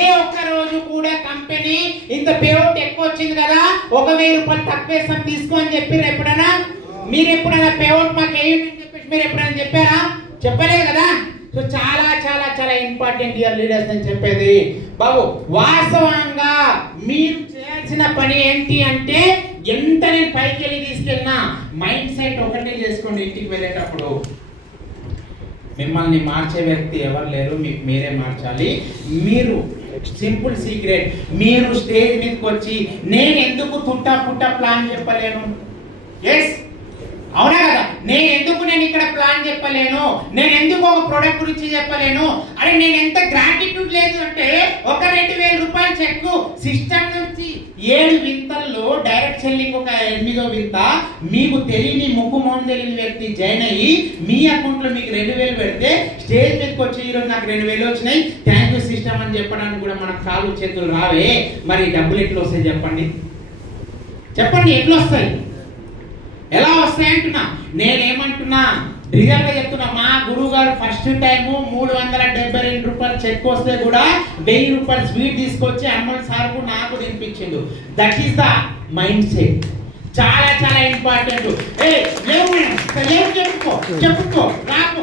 ఏ ఒక్క రోజు కూడా కంపెనీ ఇంత పేఅవుట్ ఎక్కువ వచ్చింది కదా, 1,000 రూపాయలు తక్కువ వేస్తాం తీసుకో అని చెప్పారు ఎప్పుడైనా? మీరు ఎప్పుడైనా పేఅవుట్ మాకు వేయండి అని చెప్పేసి మీరు ఎప్పుడైనా చెప్పారా? చెప్పలేదు కదా. సో చాలా చాలా చాలా ఇంపార్టెంట్ ఇయర్ లీడర్స్ అని చెప్పేది బాబు. వాస్తవంగా మీరు చేయాల్సిన పని ఏంటి అంటే, ఎంత నేను పైకి వెళ్ళి తీసుకెళ్ళినా మైండ్ సెట్ ఒకటే చేసుకోండి. ఇంటికి వెళ్ళేటప్పుడు మిమ్మల్ని మార్చే వ్యక్తి ఎవరు లేరు, మీకు మీరే మార్చాలి. మీరు సింపుల్ సీక్రెట్, మీరు స్టేజ్ మీదకి వచ్చి నేను ఎందుకు తుట్టా పుట్టా ప్లాన్ చెప్పలేను? ఎస్, అవునా కదా? నేను ఇక్కడ ప్లాన్ చెప్పలేను, నేను ఎందుకు ఒక ప్రొడక్ట్ గురించి చెప్పలేను? అరే నేను ఎంత గ్రాటిట్యూడ్ లేదు అంటే, ఒక 2,000 రూపాయలు చెక్కు సిస్టమ్ నుంచి 7 వింతల్లో డైరెక్ట్ సెల్లింగ్ ఒక 8వ వింత, మీకు తెలియని ముక్కు మొహం తెలియని వ్యక్తి జాయిన్ అయ్యి మీ అకౌంట్ లో మీకు 2,000 పెడితే స్టేజ్ మీదకి వచ్చి ఈరోజు నాకు 2,000 వచ్చినాయి థ్యాంక్ యూ సిస్టమ్ అని చెప్పడానికి కూడా మనకు కాళ్ళు చేతులు రావే. మరి డబ్బులు ఎట్లా వస్తాయి చెప్పండి? ఎట్లా వస్తాయి? ఎలా వస్తాయి అంటున్నా. నేనేమంటున్నా, రియల్ గా చెప్తున్నా. మా గురువు గారు ఫస్ట్ టైం 372 రూపాయలు చెక్ వస్తే కూడా 1000 రూపాయలు స్వీట్ తీసుకొచ్చి అమ్మల్ సార్కు నాకు తినిపించిండు. That is the mind set. చాలా చాలా ఇంపార్టెంట్. చెప్పుకో రాకు.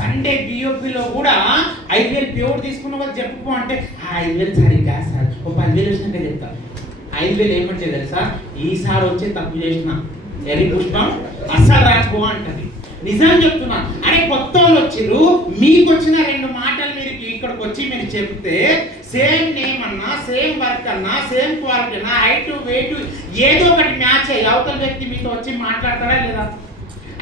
సండే బిఓపిలో కూడా 5,000 ప్యూర్ తీసుకున్న వాళ్ళు చెప్పుకో అంటే 5,000 సరిగ్గా సార్ ఒక 10,000 వచ్చినాక చెప్తా. 5,000 ఏమంటే తెలుసా, ఈసారి వచ్చే తప్పు చేసిన ఎరి పుష్పం అస్సలు రాకు అంటది. నిజం చెప్తున్నా. అరే కొత్త వాళ్ళు వచ్చిర్రు, మీకు వచ్చిన 2 మాటలు మీరు ఇక్కడికి వచ్చి మీరు చెప్తే సేమ్ నేమ్ అన్నా, సేమ్ వర్క్ అన్నా, సేమ్ క్వాలిటీ అన్నా, హైట్ వెయిట్ ఏదో ఒకటి మ్యాచ్ అయ్యి అవతల వ్యక్తి మీతో వచ్చి మాట్లాడతాడా లేదా?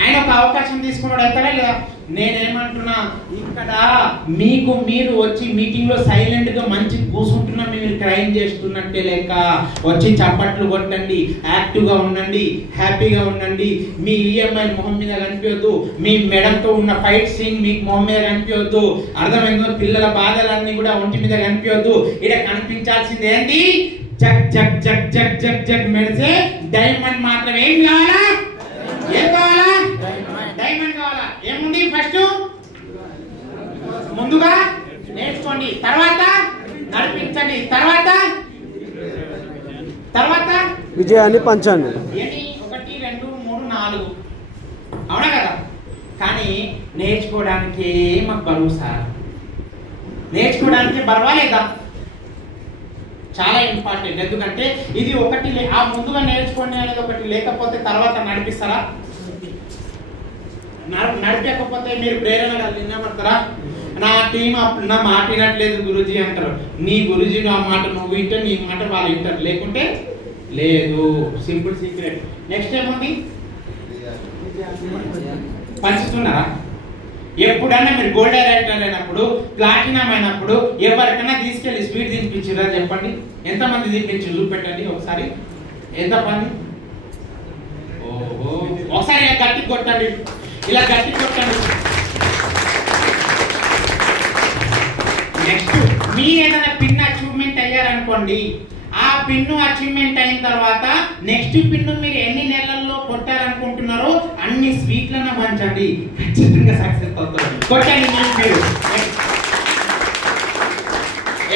ఆయన ఒక అవకాశం తీసుకున్నాడు అవుతాడా లేదా? నేనేమంటున్నా, ఇక్కడ మీకు మీరు వచ్చి మీటింగ్ లో సైలెంట్ గా మంచి కూర్చుంటున్నా మీరు క్రైమ్ చేస్తున్నట్టే లెక్క. వచ్చి చప్పట్లు కొట్టండి, యాక్టివ్ గా ఉండండి, హ్యాపీగా ఉండండి. మీ ఈఎంఐ మొహం మీద కనిపించొద్దు, మీ మెడతో ఉన్న ఫైట్ సీన్ మీకు మొహం మీద కనిపించొద్దు. అర్థమైందో? పిల్లల బాధలన్నీ కూడా ఒంటి మీద కనిపించొద్దు. ఇక్కడ కనిపించాల్సింది ఏంటి? జగ్ జగ్ జగ్ జగ్ జగ్ జగ్ మెడిసే డైమండ్ మాత్రం. ఏం కావాలా? ఏం కావాలా? డైమండ్ కావాలా? ఏముంది? ఫస్ట్ ముందుగా నేర్చుకోండి, తర్వాత నడిపించండి, తర్వాత విజయాన్ని పంచండి. 1 2 3 4. అవునా కదా? కానీ నేర్చుకోవడానికి మాకు బరువు సార్. నేర్చుకోవడానికి బరవాలేదా? చాలా ఇంపార్టెంట్. ఎందుకంటే ఇది ఒకటి ఆ ముందుగా నేర్చుకోండి అనేది ఒకటి, లేకపోతే తర్వాత నడిపిస్తారా? నడిపకపోతే మీరు ప్రేరణ నిన్నమంటారా? నా టీం నా మాట వినట్లేదు గురుజీ అంటారు. నీ గురుజీ నా మాట నువ్వు వింటే నీ మాట వాళ్ళు వింటారు, లేకుంటే లేదు. Simple secret. నెక్స్ట్ ఏముంది? పంచుతున్నారా? ఎప్పుడన్నా మీరు గోల్డ్ డైరెక్టర్ అయినప్పుడు, ప్లాటినం అయినప్పుడు ఎవరికైనా తీసుకెళ్లి స్వీట్ తినిపించారా చెప్పండి? ఎంతమంది తినిపించి చూపెట్టండి ఒకసారి. ఎంతమంది? ఓహో, ఒకసారి ఇలా గట్టి కొట్టండి, ఇలా గట్టి కొట్టండి. నెక్స్ట్ మీరు ఏదైనా పిన్ అచీవ్మెంట్ అయ్యారనుకోండి, ఆ పిన్ను అచీవ్మెంట్ అయిన తర్వాత నెక్స్ట్ పిన్ను మీరు ఎన్ని నెలల్లో కొట్టాలనుకుంటున్నారో అన్ని స్వీట్లను పంచండి, ఖచ్చితంగా సక్సెస్ అవుతారు. కొట్టండి మీరు.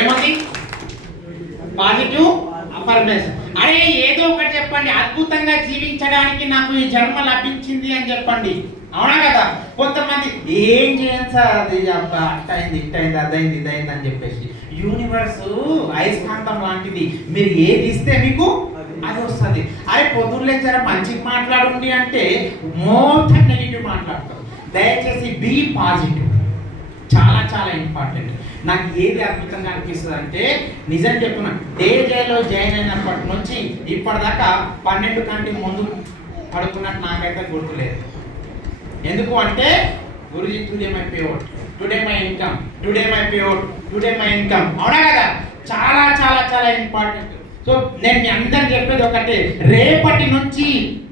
ఏమండి? Positive affirmation. అరే ఏదో ఒకటి చెప్పండి. అద్భుతంగా జీవించడానికి నాకు ఈ జన్మ లభించింది అని చెప్పండి. అవునా కదా? కొంతమంది మంది ఏం చేయండి సార్ అది అబ్బా అట్టయింది ఇట్టయింది అదైంది ఇదైంది అని చెప్పేసి. యూనివర్స్ అయస్కాంతం లాంటిది, మీరు ఏది ఇస్తే మీకు అది వస్తుంది. అరే పొద్దున్నే జర మంచిగా మాట్లాడండి అంటే మొత్తం నెగిటివ్ మాట్లాడతారు. దయచేసి బీ పాజిటివ్, చాలా చాలా ఇంపార్టెంట్. నాకు ఏది అద్భుతంగా అనిపిస్తుంది అంటే నిజం చెప్తున్నా, డేజేలో జాయిన్ అయినప్పటి నుంచి ఇప్పటిదాకా 12 కంటే ముందు పడుకున్నట్టు నాకైతే గుర్తులేదు. ఎందుకు అంటే Guruji today my payout, today my income, today my payout, today my income. అవునా కదా? చాలా చాలా చాలా ఇంపార్టెంట్. సో నేను మీ అందరికి చెప్పేది ఒకటి, రేపటి నుంచి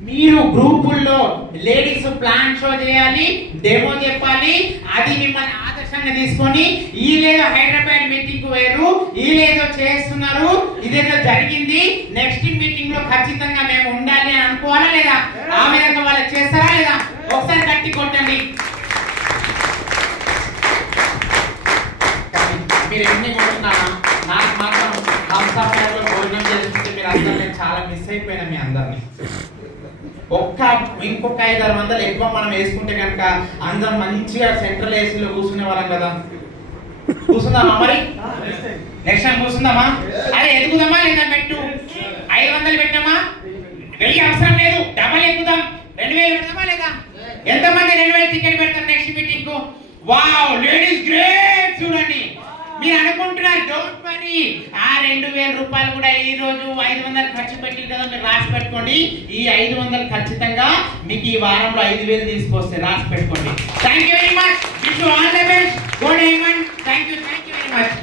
మీరు గ్రూపుల్లో లేడీస్ ప్లాన్ షో చేయాలి, డెమో చెప్పాలి. అది మిమ్మల్ని ఆదర్శంగా తీసుకొని వీళ్ళేదో హైదరాబాద్ మీటింగ్ వేరు, వీళ్ళేదో చేస్తున్నారు, ఇదేదో జరిగింది, నెక్స్ట్ మీటింగ్ లో ఖచ్చితంగా మేము ఉండాలి అని అనుకోవాలా లేదా? ఆ విధంగా వాళ్ళకి చేస్తారా లేదా? ఒకసారి గట్టి కొట్టండి. మీరు ఎన్ని కొట్టున్నారా? నాకు మాత్రం హంసాఫైర్లో భోజనం చేస్తుంటే మీరు అందరూ నేను చాలా మిస్ అయిపోయినా మీ అందరినీ. ఇంకొక 500 ఎక్కువ మనం వేసుకుంటే కనుక అందరం మంచిగా సెంట్రల్ ఏసీలో కూర్చునే వాళ్ళం కదా. కూర్చుందామా మరి? నెక్స్ట్ టైం కూర్చుందామా? అరే ఎదుగుదామా లేదా? పెట్టు 500 పెట్టామా? 1000 అవసరం లేదు, డబల్ ఎక్కుదాం. 2000 పెడదామా లేదా? ఎంతమంది 2000 టికెట్ పెడతారు నెక్స్ట్ మీటింగ్ కు? Wow, ladies great. చూడండి, మీరు అనుకుంటున్నారు డోంట్ వరీ, ఆ 2000 రూపాయలు కూడా ఈ రోజు 500 ఖర్చు పెట్టింది కదా, మీరు రాసి పెట్టుకోండి. ఈ 500 ఖచ్చితంగా మీకు ఈ వారంలో 5000 తీసుకొస్తే రాసి పెట్టుకోండి. Thank you very much. Wish you all the best. Good evening. Thank you very much.